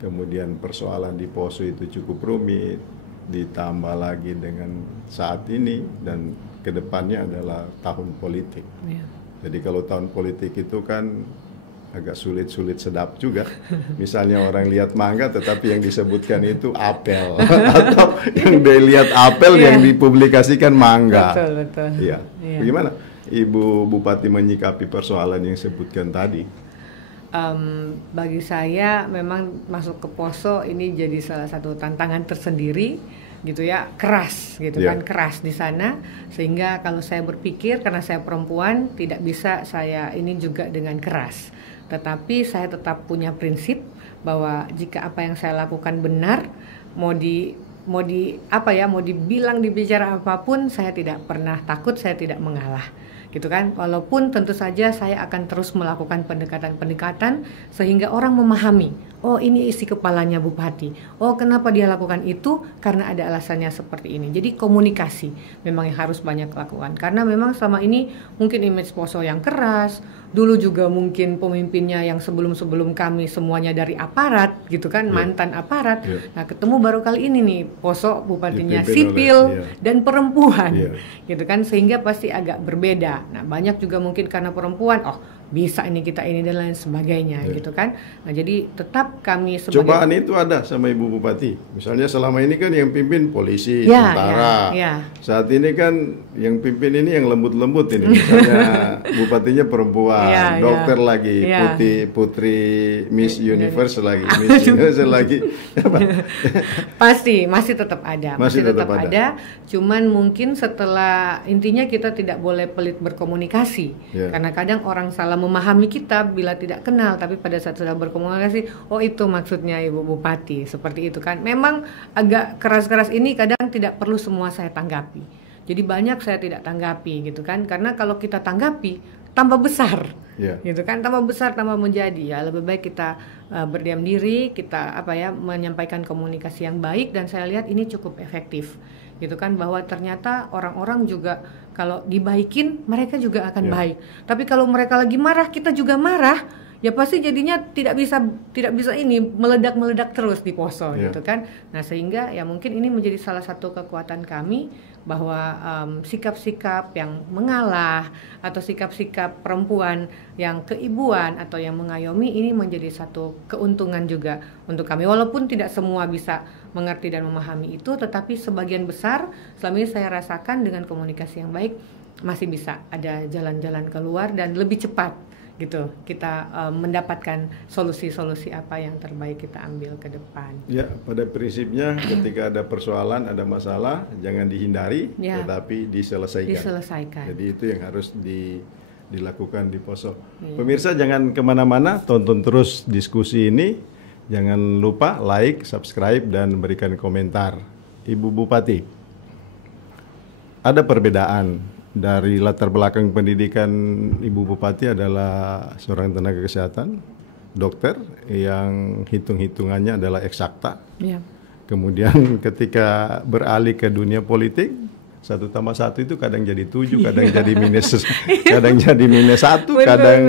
kemudian persoalan di Poso itu cukup rumit, ditambah lagi dengan saat ini dan kedepannya adalah tahun politik. Jadi kalau tahun politik itu kan agak sulit sedap juga. Misalnya orang lihat mangga tetapi yang disebutkan itu apel atau yang dilihat apel yang dipublikasikan mangga. Betul. Iya. Bagaimana Ibu Bupati menyikapi persoalan yang disebutkan tadi? Bagi saya memang masuk ke Poso ini jadi salah satu tantangan tersendiri gitu ya, keras gitu kan, keras di sana sehingga kalau saya berpikir karena saya perempuan tidak bisa saya ini juga dengan keras. Tetapi saya tetap punya prinsip bahwa jika apa yang saya lakukan benar, mau dibilang dibicara apapun, saya tidak pernah takut, saya tidak mengalah. Gitu kan, walaupun tentu saja saya akan terus melakukan pendekatan sehingga orang memahami, oh ini isi kepalanya Bupati, oh kenapa dia lakukan itu, karena ada alasannya seperti ini. Jadi komunikasi memang yang harus banyak lakukan, karena memang selama ini mungkin image Poso yang keras, dulu juga mungkin pemimpinnya yang sebelum kami semuanya dari aparat gitu kan, mantan aparat. Nah ketemu baru kali ini nih Poso bupatinya sipil dan perempuan gitu kan, sehingga pasti agak berbeda. Nah banyak juga mungkin karena perempuan, bisa ini kita ini dan lain sebagainya gitu kan. Nah jadi tetap kami sebagai cobaan itu ada sama Ibu Bupati. Misalnya selama ini kan yang pimpin polisi, tentara. Saat ini kan yang pimpin ini yang lembut-lembut ini. Misalnya bupatinya perempuan, dokter lagi, putri Miss Universe lagi, Miss Universe lagi. Pasti masih tetap ada. Masih tetap ada. Cuman mungkin setelah intinya kita tidak boleh pelit berkomunikasi. Karena kadang orang salah memahami kita bila tidak kenal, tapi pada saat sudah berkomunikasi, oh itu maksudnya Ibu Bupati, seperti itu kan. Memang agak keras-keras ini kadang tidak perlu semua saya tanggapi. Jadi banyak saya tidak tanggapi gitu kan, karena kalau kita tanggapi tambah besar, gitu kan, tambah besar, tambah menjadi. Ya lebih baik kita berdiam diri, kita menyampaikan komunikasi yang baik, dan saya lihat ini cukup efektif. Gitu kan, bahwa ternyata orang-orang juga kalau dibaikin mereka juga akan baik. Tapi kalau mereka lagi marah, kita juga marah, ya pasti jadinya tidak bisa ini meledak terus di Poso gitu kan. Nah sehingga ya mungkin ini menjadi salah satu kekuatan kami, bahwa sikap-sikap yang mengalah atau sikap-sikap perempuan yang keibuan atau yang mengayomi ini menjadi satu keuntungan juga untuk kami, walaupun tidak semua bisa mengerti dan memahami itu, tetapi sebagian besar selama ini saya rasakan dengan komunikasi yang baik masih bisa ada jalan-jalan keluar dan lebih cepat gitu kita mendapatkan solusi-solusi apa yang terbaik kita ambil ke depan. Ya, pada prinsipnya ketika ada persoalan, ada masalah, jangan dihindari, tetapi diselesaikan. Jadi itu yang harus dilakukan di Poso. Pemirsa jangan kemana-mana, tonton terus diskusi ini. Jangan lupa like, subscribe, dan berikan komentar. Ibu Bupati, ada perbedaan dari latar belakang pendidikan Ibu Bupati adalah seorang tenaga kesehatan, dokter yang hitung-hitungannya adalah eksakta. Kemudian ketika beralih ke dunia politik, 1 tambah 1 itu kadang jadi 7, kadang jadi minus, kadang jadi minus 1, kadang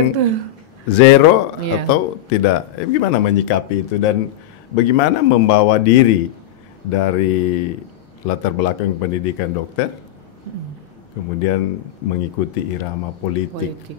zero atau tidak. Gimana menyikapi itu dan bagaimana membawa diri dari latar belakang pendidikan dokter, kemudian mengikuti irama politik.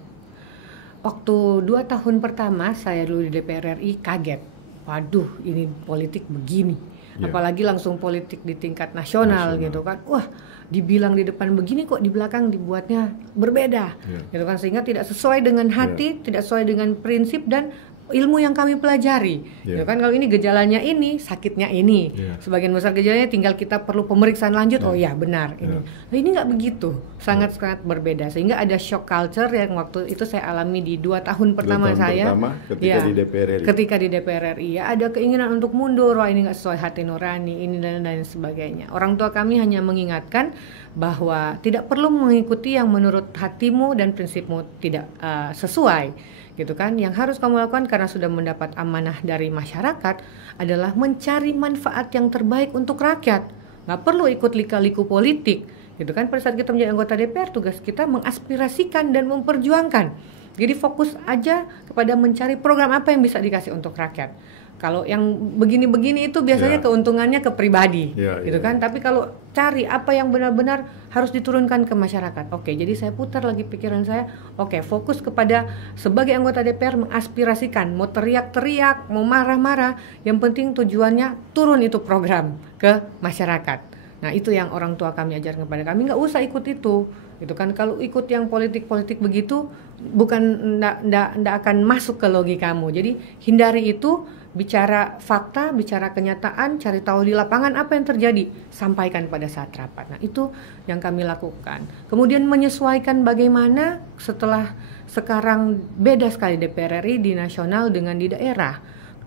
Waktu 2 tahun pertama saya dulu di DPR RI kaget. Waduh, ini politik begini. Apalagi langsung politik di tingkat nasional gitu kan. Wah, dibilang di depan begini kok di belakang dibuatnya berbeda. Gitu kan, sehingga tidak sesuai dengan hati, tidak sesuai dengan prinsip dan ilmu yang kami pelajari. Gitu kan, kalau ini gejalanya ini, sakitnya ini. Sebagian besar gejalanya tinggal kita perlu pemeriksaan lanjut. Oh ya, benar ini. Nah, ini nggak begitu. Sangat-sangat berbeda. Sehingga ada shock culture yang waktu itu saya alami di 2 tahun pertama saya. Ketika di DPR RI. Ketika di DPR RI ada keinginan untuk mundur. Wah, ini nggak sesuai hati nurani, ini dan lain sebagainya. Orang tua kami hanya mengingatkan bahwa tidak perlu mengikuti yang menurut hatimu dan prinsipmu tidak sesuai. Gitu kan, yang harus kamu lakukan karena sudah mendapat amanah dari masyarakat adalah mencari manfaat yang terbaik untuk rakyat. Nggak perlu ikut lika-liku politik, gitu kan. Pada saat kita menjadi anggota DPR, tugas kita mengaspirasikan dan memperjuangkan. Jadi fokus aja kepada mencari program apa yang bisa dikasih untuk rakyat. Kalau yang begini-begini itu biasanya keuntungannya ke pribadi, gitu kan. Tapi kalau cari apa yang benar-benar harus diturunkan ke masyarakat. Oke, jadi saya putar lagi pikiran saya. Oke, fokus kepada sebagai anggota DPR mengaspirasikan, mau teriak-teriak, mau marah-marah, yang penting tujuannya turun itu program ke masyarakat. Nah, itu yang orang tua kami ajarkan kepada kami, nggak usah ikut itu. Gitu kan, kalau ikut yang politik-politik begitu ndak akan masuk ke logikamu. Jadi hindari itu, bicara fakta, bicara kenyataan, cari tahu di lapangan apa yang terjadi, sampaikan pada saat rapat. Nah, itu yang kami lakukan. Kemudian menyesuaikan bagaimana setelah sekarang beda sekali DPR RI di nasional dengan di daerah.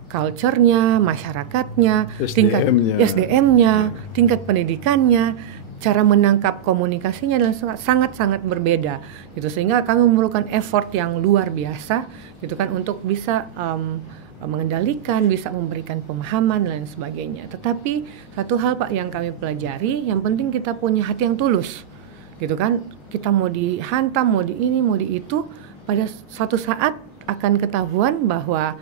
Culture-nya, masyarakatnya, tingkat SDM-nya, tingkat pendidikannya, cara menangkap komunikasinya dan sangat-sangat berbeda gitu, sehingga kami memerlukan effort yang luar biasa gitu kan untuk bisa mengendalikan, bisa memberikan pemahaman dan lain sebagainya. Tetapi satu hal Pak yang kami pelajari, yang penting kita punya hati yang tulus gitu kan. Kita mau dihantam, mau di ini, mau di itu, pada suatu saat akan ketahuan bahwa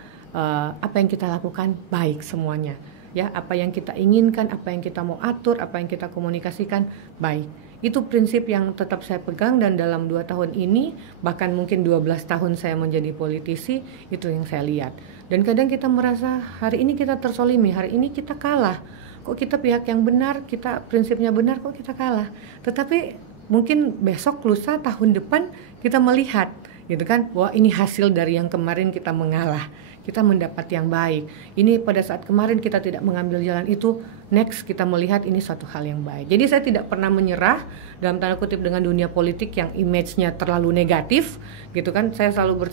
apa yang kita lakukan baik semuanya. Ya, apa yang kita inginkan, apa yang kita mau atur, apa yang kita komunikasikan baik. Itu prinsip yang tetap saya pegang, dan dalam 2 tahun ini, bahkan mungkin 12 tahun saya menjadi politisi, itu yang saya lihat. Dan kadang kita merasa hari ini kita tersolimi, hari ini kita kalah. Kok kita pihak yang benar, kita prinsipnya benar, kok kita kalah. Tetapi mungkin besok, lusa, tahun depan kita melihat gitu kan, bahwa ini hasil dari yang kemarin kita mengalah. Kita mendapat yang baik. Ini pada saat kemarin kita tidak mengambil jalan itu, next kita melihat ini suatu hal yang baik. Jadi saya tidak pernah menyerah dalam tanda kutip dengan dunia politik yang image-nya terlalu negatif, gitu kan. Saya selalu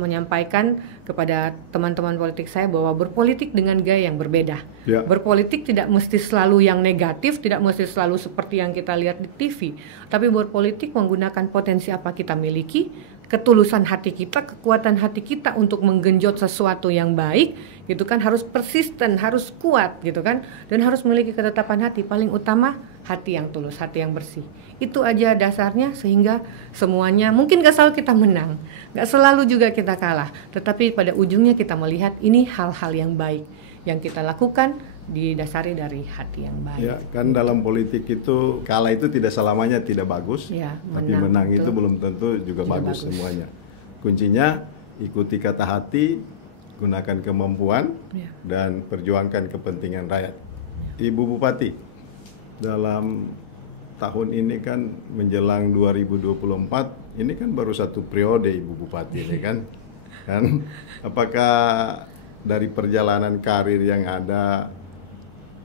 menyampaikan kepada teman-teman politik saya bahwa berpolitik dengan gaya yang berbeda. Berpolitik tidak mesti selalu yang negatif, tidak mesti selalu seperti yang kita lihat di TV. Tapi berpolitik menggunakan potensi apa kita miliki, ketulusan hati kita, kekuatan hati kita untuk menggenjot sesuatu yang baik, gitu kan, harus persisten, harus kuat, gitu kan, dan harus memiliki ketetapan hati. Paling utama hati yang tulus, hati yang bersih. Itu aja dasarnya, sehingga semuanya mungkin gak selalu kita menang, gak selalu juga kita kalah, tetapi pada ujungnya kita melihat ini hal-hal yang baik yang kita lakukan didasari dari hati yang baik. Ya, kan dalam politik itu kalah itu tidak selamanya tidak bagus, tapi menang itu belum tentu juga bagus semuanya. Kuncinya ikuti kata hati, gunakan kemampuan, dan perjuangkan kepentingan rakyat. Ibu Bupati, dalam tahun ini kan menjelang 2024, ini kan baru satu periode Ibu Bupati ini kan. Apakah dari perjalanan karir yang ada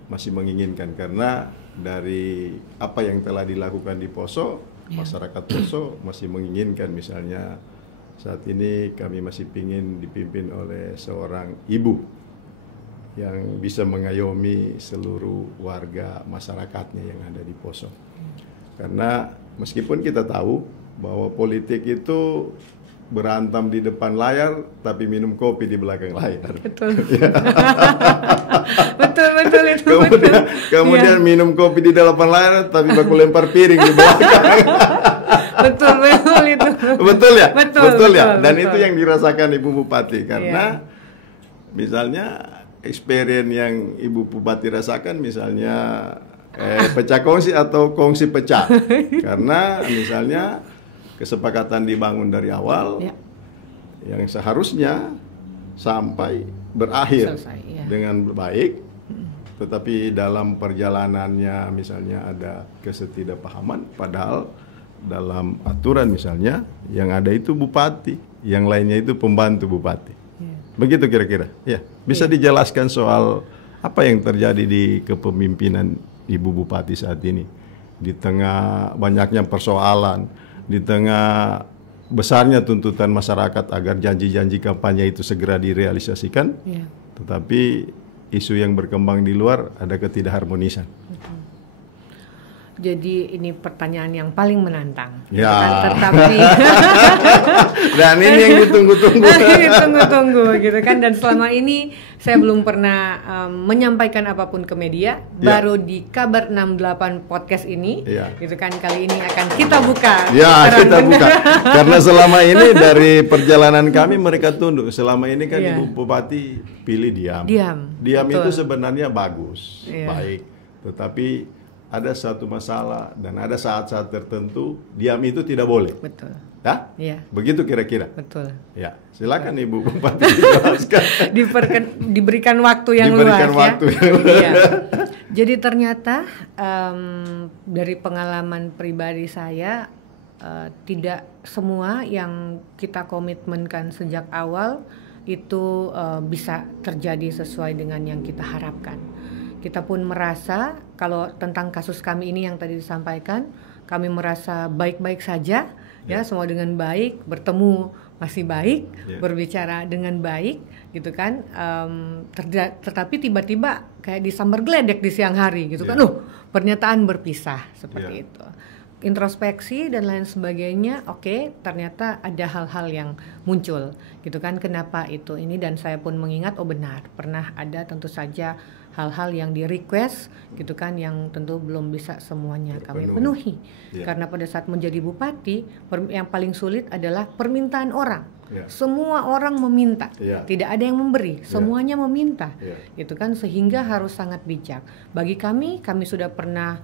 masih menginginkan, karena dari apa yang telah dilakukan di Poso, masyarakat Poso masih menginginkan, misalnya saat ini kami masih ingin dipimpin oleh seorang ibu yang bisa mengayomi seluruh warga masyarakatnya yang ada di Poso. Karena meskipun kita tahu bahwa politik itu berantam di depan layar, tapi minum kopi di belakang layar. Betul. betul itu. Kemudian minum kopi di depan layar, tapi baku lempar piring di belakang. betul itu. Betul ya? Betul Ya. Dan itu yang dirasakan Ibu Bupati, karena misalnya experience yang Ibu Bupati rasakan, misalnya pecah kongsi atau kongsi pecah. Karena misalnya kesepakatan dibangun dari awal yang seharusnya sampai berakhir dengan baik, tetapi dalam perjalanannya misalnya ada ketidakpahaman, padahal dalam aturan misalnya yang ada itu bupati, yang lainnya itu pembantu bupati. Begitu kira-kira. Ya, bisa dijelaskan soal apa yang terjadi di kepemimpinan Ibu Bupati saat ini di tengah banyaknya persoalan, di tengah besarnya tuntutan masyarakat agar janji-janji kampanye itu segera direalisasikan, tetapi isu yang berkembang di luar ada ketidakharmonisan. Jadi ini pertanyaan yang paling menantang. Ya. Tetapi dan ini yang ditunggu-tunggu. Gitu kan. Dan selama ini saya belum pernah menyampaikan apapun ke media. Baru di Kabar 68 podcast ini, gitu kan, kali ini akan kita buka. Kita buka. Karena selama ini dari perjalanan kami mereka tunduk. Selama ini kan Ibu Bupati pilih diam. Diam itu sebenarnya bagus, baik. Tetapi ada satu masalah dan ada saat-saat tertentu diam itu tidak boleh. Betul. Ya? Begitu kira-kira. Betul. Ya, silakan Ibu Bupati dijelaskan. Diberikan waktu yang luas ya. Jadi ternyata dari pengalaman pribadi saya, tidak semua yang kita komitmenkan sejak awal itu bisa terjadi sesuai dengan yang kita harapkan. Kita pun merasa, kalau tentang kasus kami ini yang tadi disampaikan, kami merasa baik-baik saja, ya semua dengan baik, bertemu masih baik, berbicara dengan baik, gitu kan. Tetapi tiba-tiba kayak disambar geledek di siang hari, gitu kan. Pernyataan berpisah seperti itu. Introspeksi dan lain sebagainya, ternyata ada hal-hal yang muncul, gitu kan. Kenapa itu ini? Dan saya pun mengingat, benar, pernah ada tentu saja hal-hal yang di request, gitu kan, yang tentu belum bisa semuanya kami penuhi. Karena pada saat menjadi bupati, yang paling sulit adalah permintaan orang. Semua orang meminta, tidak ada yang memberi, semuanya meminta, gitu kan, sehingga harus sangat bijak. Bagi kami sudah pernah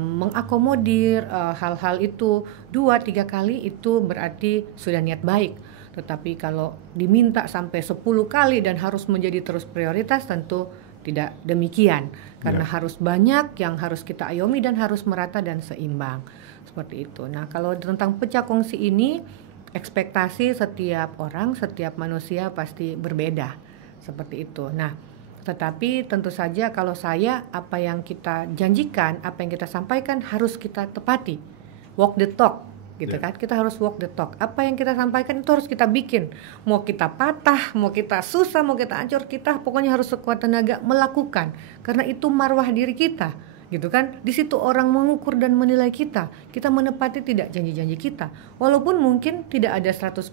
mengakomodir hal-hal itu 2-3 kali, itu berarti sudah niat baik. Tetapi kalau diminta sampai 10 kali dan harus menjadi terus prioritas, tentu tidak demikian, karena harus banyak yang harus kita ayomi dan harus merata dan seimbang, seperti itu. Nah, kalau tentang pecah kongsi ini, ekspektasi setiap orang, setiap manusia pasti berbeda, seperti itu. Nah, tetapi tentu saja kalau saya, apa yang kita janjikan, apa yang kita sampaikan harus kita tepati, walk the talk, gitu kan. Kita harus walk the talk. Apa yang kita sampaikan itu harus kita bikin. Mau kita patah, mau kita susah, mau kita hancur, kita pokoknya harus sekuat tenaga melakukan. Karena itu marwah diri kita, gitu kan. Di situ orang mengukur dan menilai kita. Kita menepati tidak janji-janji kita. Walaupun mungkin tidak ada 100%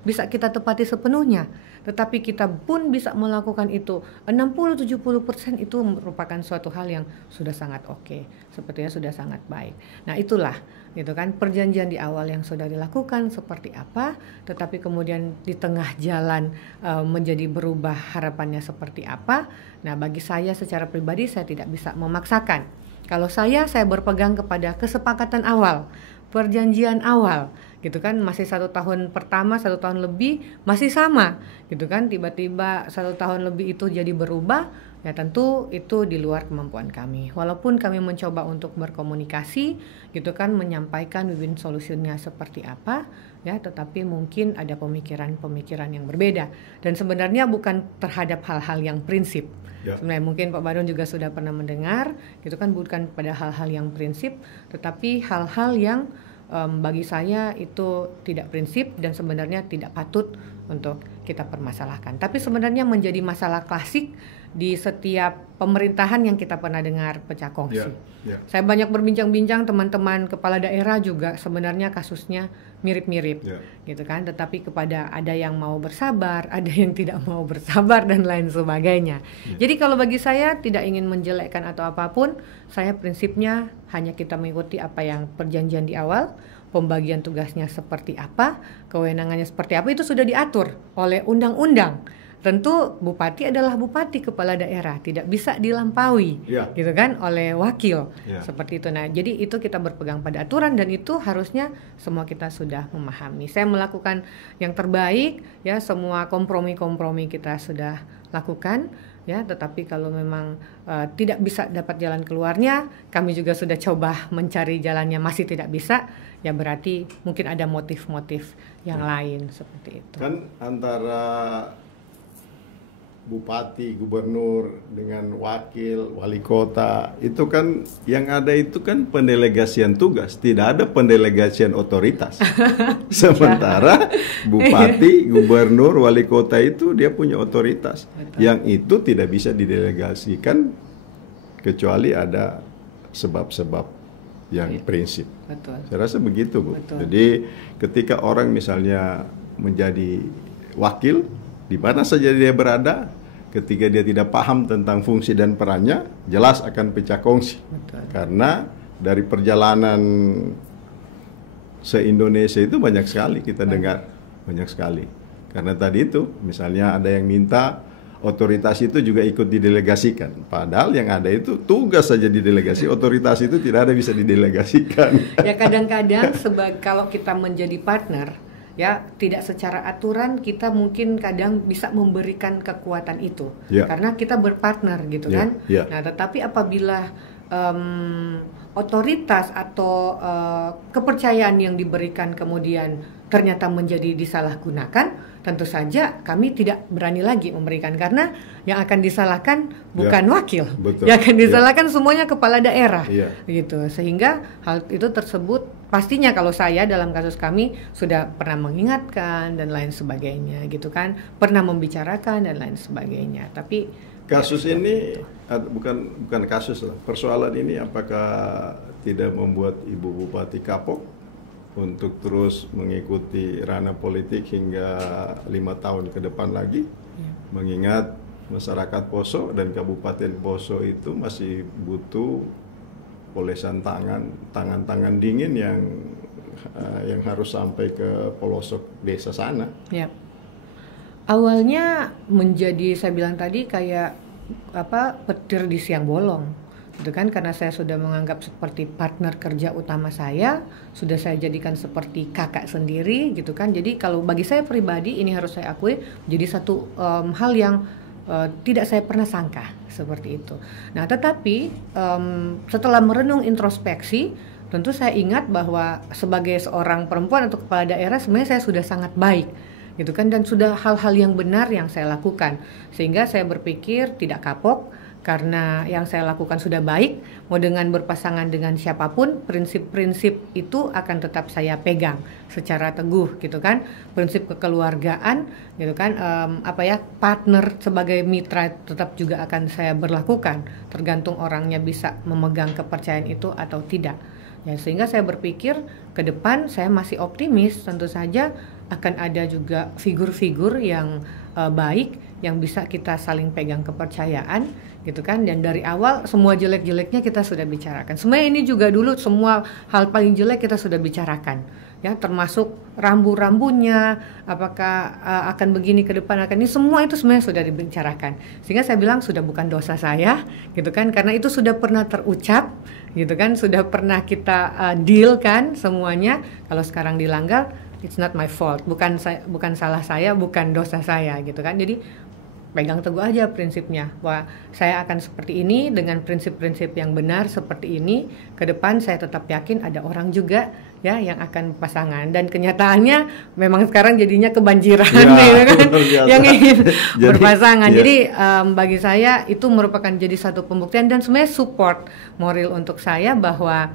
bisa kita tepati sepenuhnya, tetapi kita pun bisa melakukan itu 60-70%. Itu merupakan suatu hal yang sudah sangat oke, sepertinya sudah sangat baik. Nah, itulah, gitu kan, perjanjian di awal yang sudah dilakukan seperti apa, tetapi kemudian di tengah jalan menjadi berubah harapannya seperti apa. Nah, bagi saya secara pribadi, saya tidak bisa memaksakan. Kalau saya berpegang kepada kesepakatan awal, perjanjian awal, gitu kan. Masih 1 tahun pertama, 1 tahun lebih masih sama, gitu kan. Tiba-tiba 1 tahun lebih itu jadi berubah, Ya tentu itu di luar kemampuan kami. Walaupun kami mencoba untuk berkomunikasi gitu kan, menyampaikan win-win solutionnya seperti apa ya, tetapi mungkin ada pemikiran-pemikiran yang berbeda. Dan sebenarnya bukan terhadap hal-hal yang prinsip. Ya. Sebenarnya mungkin Pak Badun juga sudah pernah mendengar gitu kan, bukan pada hal-hal yang prinsip, tetapi hal-hal yang bagi saya itu tidak prinsip dan sebenarnya tidak patut untuk kita permasalahkan. Tapi sebenarnya menjadi masalah klasik di setiap pemerintahan yang kita pernah dengar pecah kongsi. Saya banyak berbincang-bincang, teman-teman kepala daerah juga sebenarnya kasusnya mirip-mirip, gitu kan. Tetapi kepada ada yang mau bersabar, ada yang tidak mau bersabar dan lain sebagainya. Jadi kalau bagi saya tidak ingin menjelekkan atau apapun, saya prinsipnya hanya kita mengikuti apa yang perjanjian di awal. Pembagian tugasnya seperti apa, kewenangannya seperti apa, itu sudah diatur oleh undang-undang. Tentu bupati adalah bupati, kepala daerah tidak bisa dilampaui, gitu kan, oleh wakil, seperti itu. Nah, jadi itu kita berpegang pada aturan dan itu harusnya semua kita sudah memahami. Saya melakukan yang terbaik, ya, semua kompromi-kompromi kita sudah lakukan. Ya, tetapi kalau memang tidak bisa dapat jalan keluarnya, kami juga sudah coba mencari jalannya masih tidak bisa, ya berarti mungkin ada motif-motif yang lain seperti itu. Kan antara bupati, gubernur dengan wakil, wali kota, itu kan yang ada itu kan pendelegasian tugas, tidak ada pendelegasian otoritas. Sementara bupati, gubernur, wali kota itu dia punya otoritas. Betul. Yang itu tidak bisa didelegasikan kecuali ada sebab-sebab yang prinsip. Betul. Saya rasa begitu, Bu. Betul. Jadi ketika orang misalnya menjadi wakil, di mana saja dia berada, ketika dia tidak paham tentang fungsi dan perannya, jelas akan pecah kongsi. Betul. Karena dari perjalanan se-Indonesia itu banyak sekali kita dengar, banyak sekali. Karena tadi itu, misalnya ada yang minta otoritas itu juga ikut didelegasikan. Padahal yang ada itu tugas saja didelegasi, otoritas itu tidak ada bisa didelegasikan. Ya kadang-kadang kalau kita menjadi partner, ya tidak secara aturan kita mungkin kadang bisa memberikan kekuatan itu, karena kita berpartner gitu kan. Nah tetapi apabila otoritas atau kepercayaan yang diberikan kemudian ternyata menjadi disalahgunakan, tentu saja kami tidak berani lagi memberikan, karena yang akan disalahkan bukan wakil, yang akan disalahkan semuanya kepala daerah, gitu. Sehingga hal itu tersebut pastinya kalau saya dalam kasus kami sudah pernah mengingatkan dan lain sebagainya, gitu kan, pernah membicarakan dan lain sebagainya. Tapi kasus ini bukan kasus lah. Persoalan ini apakah tidak membuat Ibu Bupati kapok untuk terus mengikuti ranah politik hingga 5 tahun ke depan lagi, mengingat masyarakat Poso dan Kabupaten Poso itu masih butuh olesan tangan dingin yang harus sampai ke pelosok desa sana. Ya. Awalnya menjadi, saya bilang tadi, kayak petir di siang bolong, gitu kan, karena saya sudah menganggap seperti partner kerja utama saya, sudah saya jadikan seperti kakak sendiri, gitu kan. Jadi kalau bagi saya pribadi, ini harus saya akui jadi satu hal yang tidak saya pernah sangka seperti itu. Nah tetapi setelah merenung introspeksi, tentu saya ingat bahwa sebagai seorang perempuan atau kepala daerah sebenarnya saya sudah sangat baik, gitu kan, dan sudah hal-hal yang benar yang saya lakukan, sehingga saya berpikir tidak kapok karena yang saya lakukan sudah baik. Mau dengan berpasangan dengan siapapun, prinsip-prinsip itu akan tetap saya pegang secara teguh, gitu kan. Prinsip kekeluargaan, gitu kan, partner sebagai mitra tetap juga akan saya berlakukan, tergantung orangnya bisa memegang kepercayaan itu atau tidak. Ya, sehingga saya berpikir ke depan saya masih optimis, tentu saja akan ada juga figur-figur yang baik yang bisa kita saling pegang kepercayaan, gitu kan. Dan dari awal semua jelek-jeleknya kita sudah bicarakan. Sebenarnya ini juga dulu semua hal paling jelek kita sudah bicarakan, ya, termasuk rambu-rambunya, apakah akan begini ke depan, akan ini, semua itu sebenarnya sudah dibicarakan. Sehingga saya bilang sudah bukan dosa saya, gitu kan, karena itu sudah pernah terucap, gitu kan, sudah pernah kita deal kan semuanya. Kalau sekarang dilanggar, it's not my fault, bukan salah saya, bukan dosa saya, gitu kan. Jadi pegang teguh aja prinsipnya bahwa saya akan seperti ini dengan prinsip-prinsip yang benar seperti ini. Ke depan saya tetap yakin ada orang juga ya yang akan pasangan, dan kenyataannya memang sekarang jadinya kebanjiran ya, kan yang ingin berpasangan. Jadi bagi saya itu merupakan jadi satu pembuktian dan sebenarnya support moral untuk saya bahwa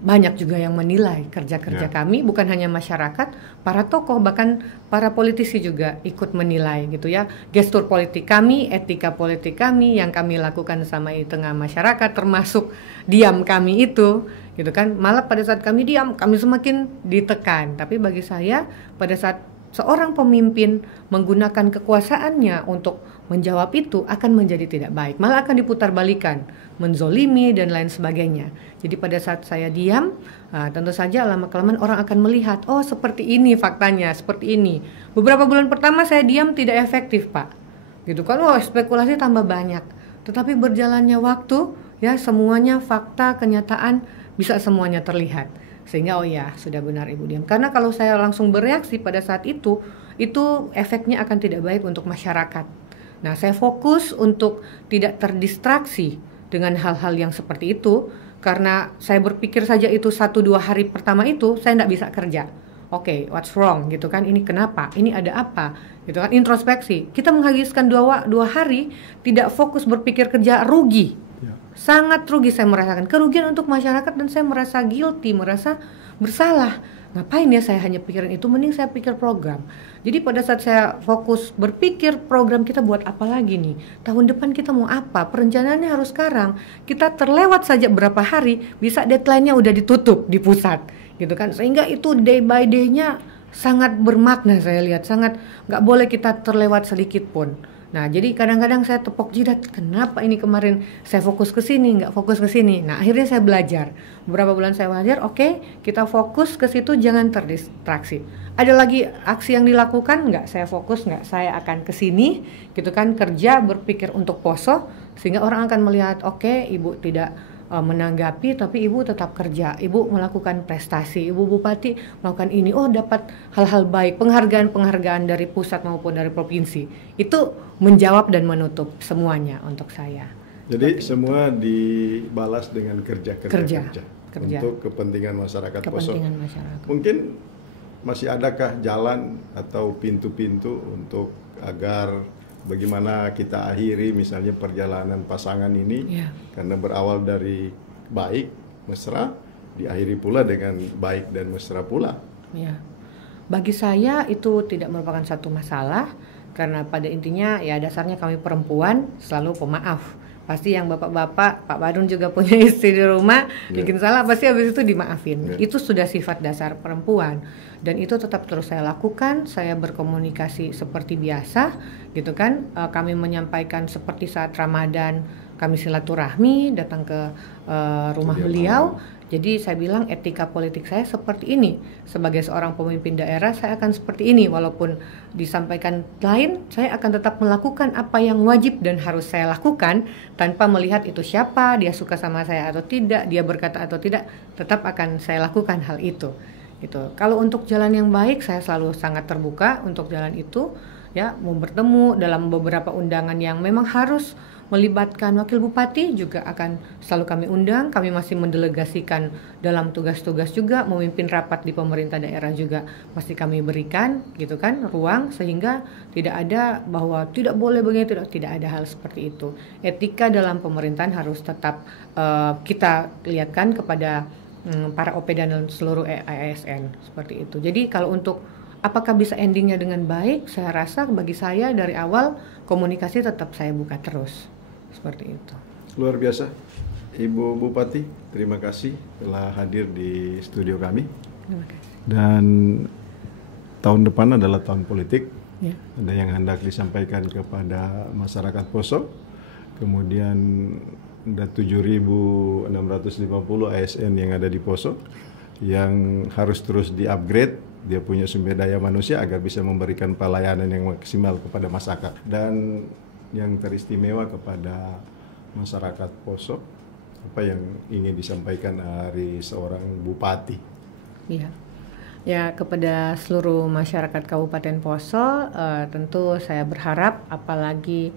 banyak juga yang menilai kerja-kerja kami, bukan hanya masyarakat, para tokoh, bahkan para politisi juga ikut menilai gitu ya, gestur politik kami, etika politik kami yang kami lakukan sama di tengah masyarakat, termasuk diam kami itu gitu kan. Malah pada saat kami diam, kami semakin ditekan. Tapi bagi saya pada saat seorang pemimpin menggunakan kekuasaannya untuk menjawab itu akan menjadi tidak baik, malah akan diputar-balikan, menzolimi dan lain sebagainya. Jadi pada saat saya diam, tentu saja lama-kelamaan orang akan melihat, oh seperti ini faktanya, seperti ini. Beberapa bulan pertama saya diam tidak efektif, Pak. Gitu kan, oh spekulasi tambah banyak. Tetapi berjalannya waktu, ya semuanya fakta, kenyataan bisa semuanya terlihat. Sehingga oh ya sudah benar Ibu diam. Karena kalau saya langsung bereaksi pada saat itu efeknya akan tidak baik untuk masyarakat. Nah, saya fokus untuk tidak terdistraksi dengan hal-hal yang seperti itu, karena saya berpikir saja itu 1-2 hari pertama itu saya tidak bisa kerja. Oke, what's wrong gitu kan, ini kenapa, ini ada apa gitu kan, introspeksi. Kita menghabiskan 2 hari tidak fokus berpikir kerja, rugi, sangat rugi. Saya merasakan kerugian untuk masyarakat dan saya merasa guilty, merasa bersalah. Ngapain ya saya hanya pikirin itu, mending saya pikir program. Jadi pada saat saya fokus berpikir program kita buat apa lagi nih, tahun depan kita mau apa, perencanaannya harus sekarang. Kita terlewat saja berapa hari, bisa deadline-nya udah ditutup di pusat gitu kan. Sehingga itu day by day-nya sangat bermakna, saya lihat sangat nggak boleh kita terlewat sedikit pun. Nah, jadi kadang-kadang saya tepok jidat, kenapa ini kemarin saya fokus ke sini, nggak fokus ke sini. Nah, akhirnya saya belajar. Beberapa bulan saya belajar, oke, kita fokus ke situ, jangan terdistraksi. Ada lagi aksi yang dilakukan, nggak saya fokus, nggak saya akan ke sini, gitu kan, kerja, berpikir untuk poso, sehingga orang akan melihat, oke, Ibu tidak menanggapi, tapi Ibu tetap kerja, Ibu melakukan prestasi, Ibu Bupati melakukan ini, oh dapat hal-hal baik, penghargaan dari pusat maupun dari provinsi. Itu menjawab dan menutup semuanya untuk saya. Jadi semua dibalas dengan kerja untuk kepentingan masyarakat Poso. Mungkin masih adakah jalan atau pintu-pintu untuk agar bagaimana kita akhiri misalnya perjalanan pasangan ini, karena berawal dari baik, mesra, diakhiri pula dengan baik dan mesra pula. Ya. Bagi saya itu tidak merupakan satu masalah, karena pada intinya ya dasarnya kami perempuan selalu pemaaf. Pasti yang bapak-bapak, Pak Badun juga punya istri di rumah, bikin salah pasti habis itu dimaafin. Itu sudah sifat dasar perempuan. Dan itu tetap terus saya lakukan, saya berkomunikasi seperti biasa, gitu kan. Kami menyampaikan seperti saat Ramadan, kami silaturahmi, datang ke rumah beliau. Jadi saya bilang etika politik saya seperti ini. Sebagai seorang pemimpin daerah saya akan seperti ini. Walaupun disampaikan lain, saya akan tetap melakukan apa yang wajib dan harus saya lakukan tanpa melihat itu siapa, dia suka sama saya atau tidak, dia berkata atau tidak, tetap akan saya lakukan hal itu. Gitu. Kalau untuk jalan yang baik, saya selalu sangat terbuka untuk jalan itu. Ya, mau bertemu dalam beberapa undangan yang memang harus melibatkan wakil bupati juga akan selalu kami undang. Kami masih mendelegasikan dalam tugas-tugas juga, memimpin rapat di pemerintah daerah juga masih kami berikan gitu kan ruang, sehingga tidak ada bahwa tidak boleh begini, tidak ada hal seperti itu. Etika dalam pemerintahan harus tetap kita lihatkan kepada para OP dan seluruh ASN seperti itu. Jadi kalau untuk apakah bisa endingnya dengan baik, saya rasa bagi saya dari awal komunikasi tetap saya buka terus. Seperti itu. Luar biasa. Ibu Bupati, terima kasih telah hadir di studio kami. Terima kasih. Dan tahun depan adalah tahun politik. Ada yang hendak disampaikan kepada masyarakat Poso. Kemudian ada 7.650 ASN yang ada di Poso yang harus terus di-upgrade. Dia punya sumber daya manusia agar bisa memberikan pelayanan yang maksimal kepada masyarakat. Dan yang teristimewa kepada masyarakat Poso, apa yang ingin disampaikan dari seorang bupati? Iya, Ya, kepada seluruh masyarakat Kabupaten Poso, tentu saya berharap apalagi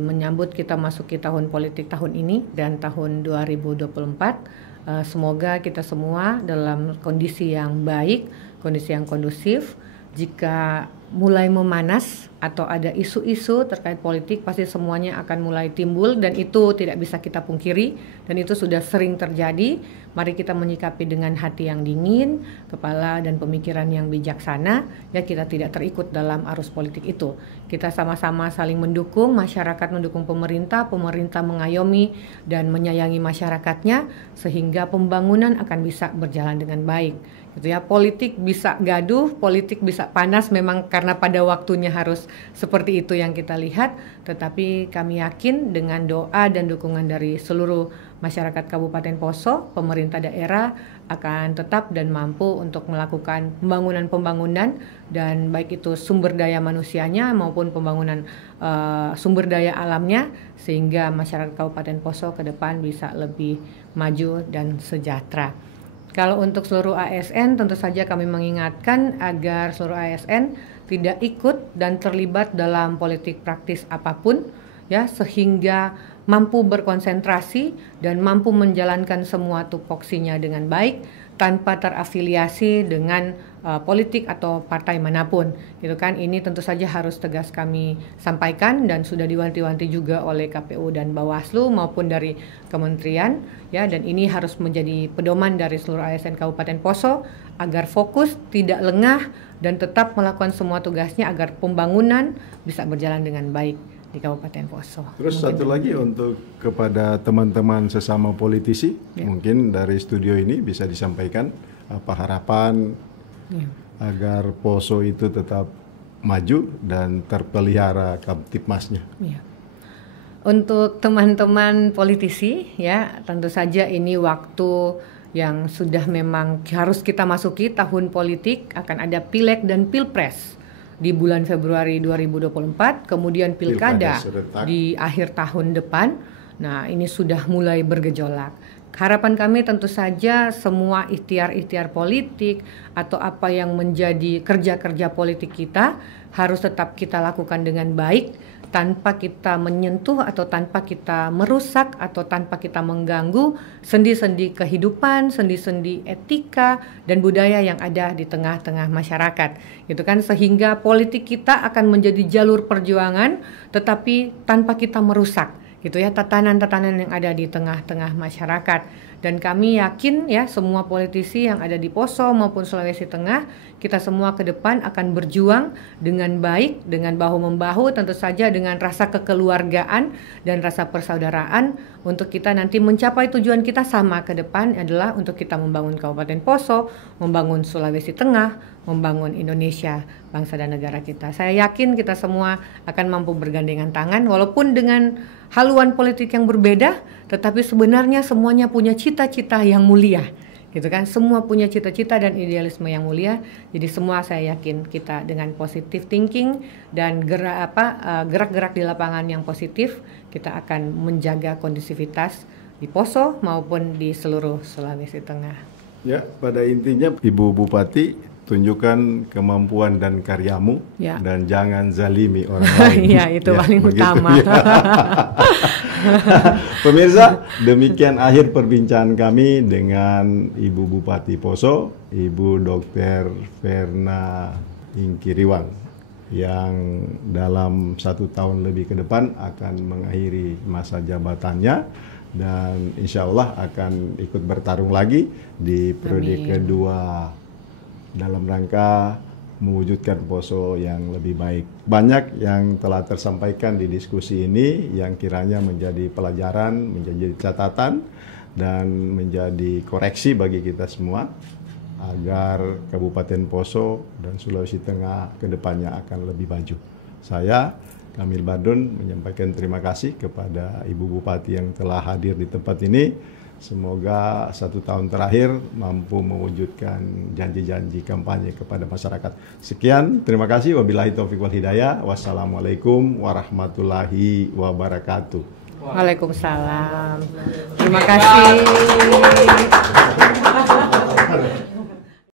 menyambut kita masuki tahun politik tahun ini dan tahun 2024, semoga kita semua dalam kondisi yang baik, kondisi yang kondusif. Jika mulai memanas atau ada isu-isu terkait politik, pasti semuanya akan mulai timbul dan itu tidak bisa kita pungkiri dan itu sudah sering terjadi. Mari kita menyikapi dengan hati yang dingin, kepala dan pemikiran yang bijaksana, ya kita tidak terikut dalam arus politik itu. Kita sama-sama saling mendukung, masyarakat mendukung pemerintah, pemerintah mengayomi dan menyayangi masyarakatnya sehingga pembangunan akan bisa berjalan dengan baik. Gitu ya, politik bisa gaduh, politik bisa panas memang karena pada waktunya harus seperti itu yang kita lihat, tetapi kami yakin dengan doa dan dukungan dari seluruh masyarakat Kabupaten Poso, pemerintah daerah akan tetap dan mampu untuk melakukan pembangunan dan baik itu sumber daya manusianya maupun pembangunan sumber daya alamnya sehingga masyarakat Kabupaten Poso ke depan bisa lebih maju dan sejahtera. Kalau untuk seluruh ASN, tentu saja kami mengingatkan agar seluruh ASN tidak ikut dan terlibat dalam politik praktis apapun, ya, sehingga mampu berkonsentrasi dan mampu menjalankan semua tupoksinya dengan baik tanpa terafiliasi dengan politik atau partai manapun, gitu kan. Ini tentu saja harus tegas kami sampaikan dan sudah diwanti-wanti juga oleh KPU dan Bawaslu maupun dari kementerian, ya, dan ini harus menjadi pedoman dari seluruh ASN Kabupaten Poso agar fokus, tidak lengah dan tetap melakukan semua tugasnya agar pembangunan bisa berjalan dengan baik di Kabupaten Poso. Terus satu lagi untuk kepada teman-teman sesama politisi, mungkin dari studio ini bisa disampaikan apa harapan agar Poso itu tetap maju dan terpelihara Kamtipmasnya. Ya. Untuk teman-teman politisi, ya tentu saja ini waktu yang sudah memang harus kita masuki tahun politik, akan ada pileg dan pilpres di bulan Februari 2024, kemudian pilkada di akhir tahun depan. Nah, ini sudah mulai bergejolak. Harapan kami tentu saja semua ikhtiar-ikhtiar politik atau apa yang menjadi kerja-kerja politik kita harus tetap kita lakukan dengan baik, tanpa kita menyentuh atau tanpa kita merusak atau tanpa kita mengganggu sendi-sendi kehidupan, sendi-sendi etika dan budaya yang ada di tengah-tengah masyarakat. Gitu kan, sehingga politik kita akan menjadi jalur perjuangan tetapi tanpa kita merusak, gitu ya, tatanan-tatanan yang ada di tengah-tengah masyarakat. Dan kami yakin ya semua politisi yang ada di Poso maupun Sulawesi Tengah, kita semua ke depan akan berjuang dengan baik, dengan bahu-membahu, tentu saja dengan rasa kekeluargaan dan rasa persaudaraan untuk kita nanti mencapai tujuan kita sama ke depan adalah untuk kita membangun Kabupaten Poso, membangun Sulawesi Tengah, membangun Indonesia, bangsa dan negara kita. Saya yakin kita semua akan mampu bergandengan tangan walaupun dengan haluan politik yang berbeda, tetapi sebenarnya semuanya punya cita-cita yang mulia, gitu kan. Semua punya cita-cita dan idealisme yang mulia. Jadi semua saya yakin kita dengan positive thinking dan gerak-gerak di lapangan yang positif, kita akan menjaga kondusivitas di Poso maupun di seluruh Sulawesi Tengah. Ya, pada intinya Ibu Bupati, tunjukkan kemampuan dan karyamu dan jangan zalimi orang lain. Ya, itu paling utama. Ya. Pemirsa, demikian akhir perbincangan kami dengan Ibu Bupati Poso, Ibu Dr. Verna Ingkiriwang, yang dalam 1 tahun lebih ke depan akan mengakhiri masa jabatannya dan insya Allah akan ikut bertarung lagi di periode kedua dalam rangka mewujudkan Poso yang lebih baik. Banyak yang telah tersampaikan di diskusi ini yang kiranya menjadi pelajaran, menjadi catatan, dan menjadi koreksi bagi kita semua agar Kabupaten Poso dan Sulawesi Tengah ke depannya akan lebih maju. Saya, Kamil Badun, menyampaikan terima kasih kepada Ibu Bupati yang telah hadir di tempat ini. Semoga 1 tahun terakhir mampu mewujudkan janji-janji kampanye kepada masyarakat. Sekian, terima kasih. Wabillahi taufiq wal hidayah. Wassalamualaikum warahmatullahi wabarakatuh. Waalaikumsalam. Terima kasih.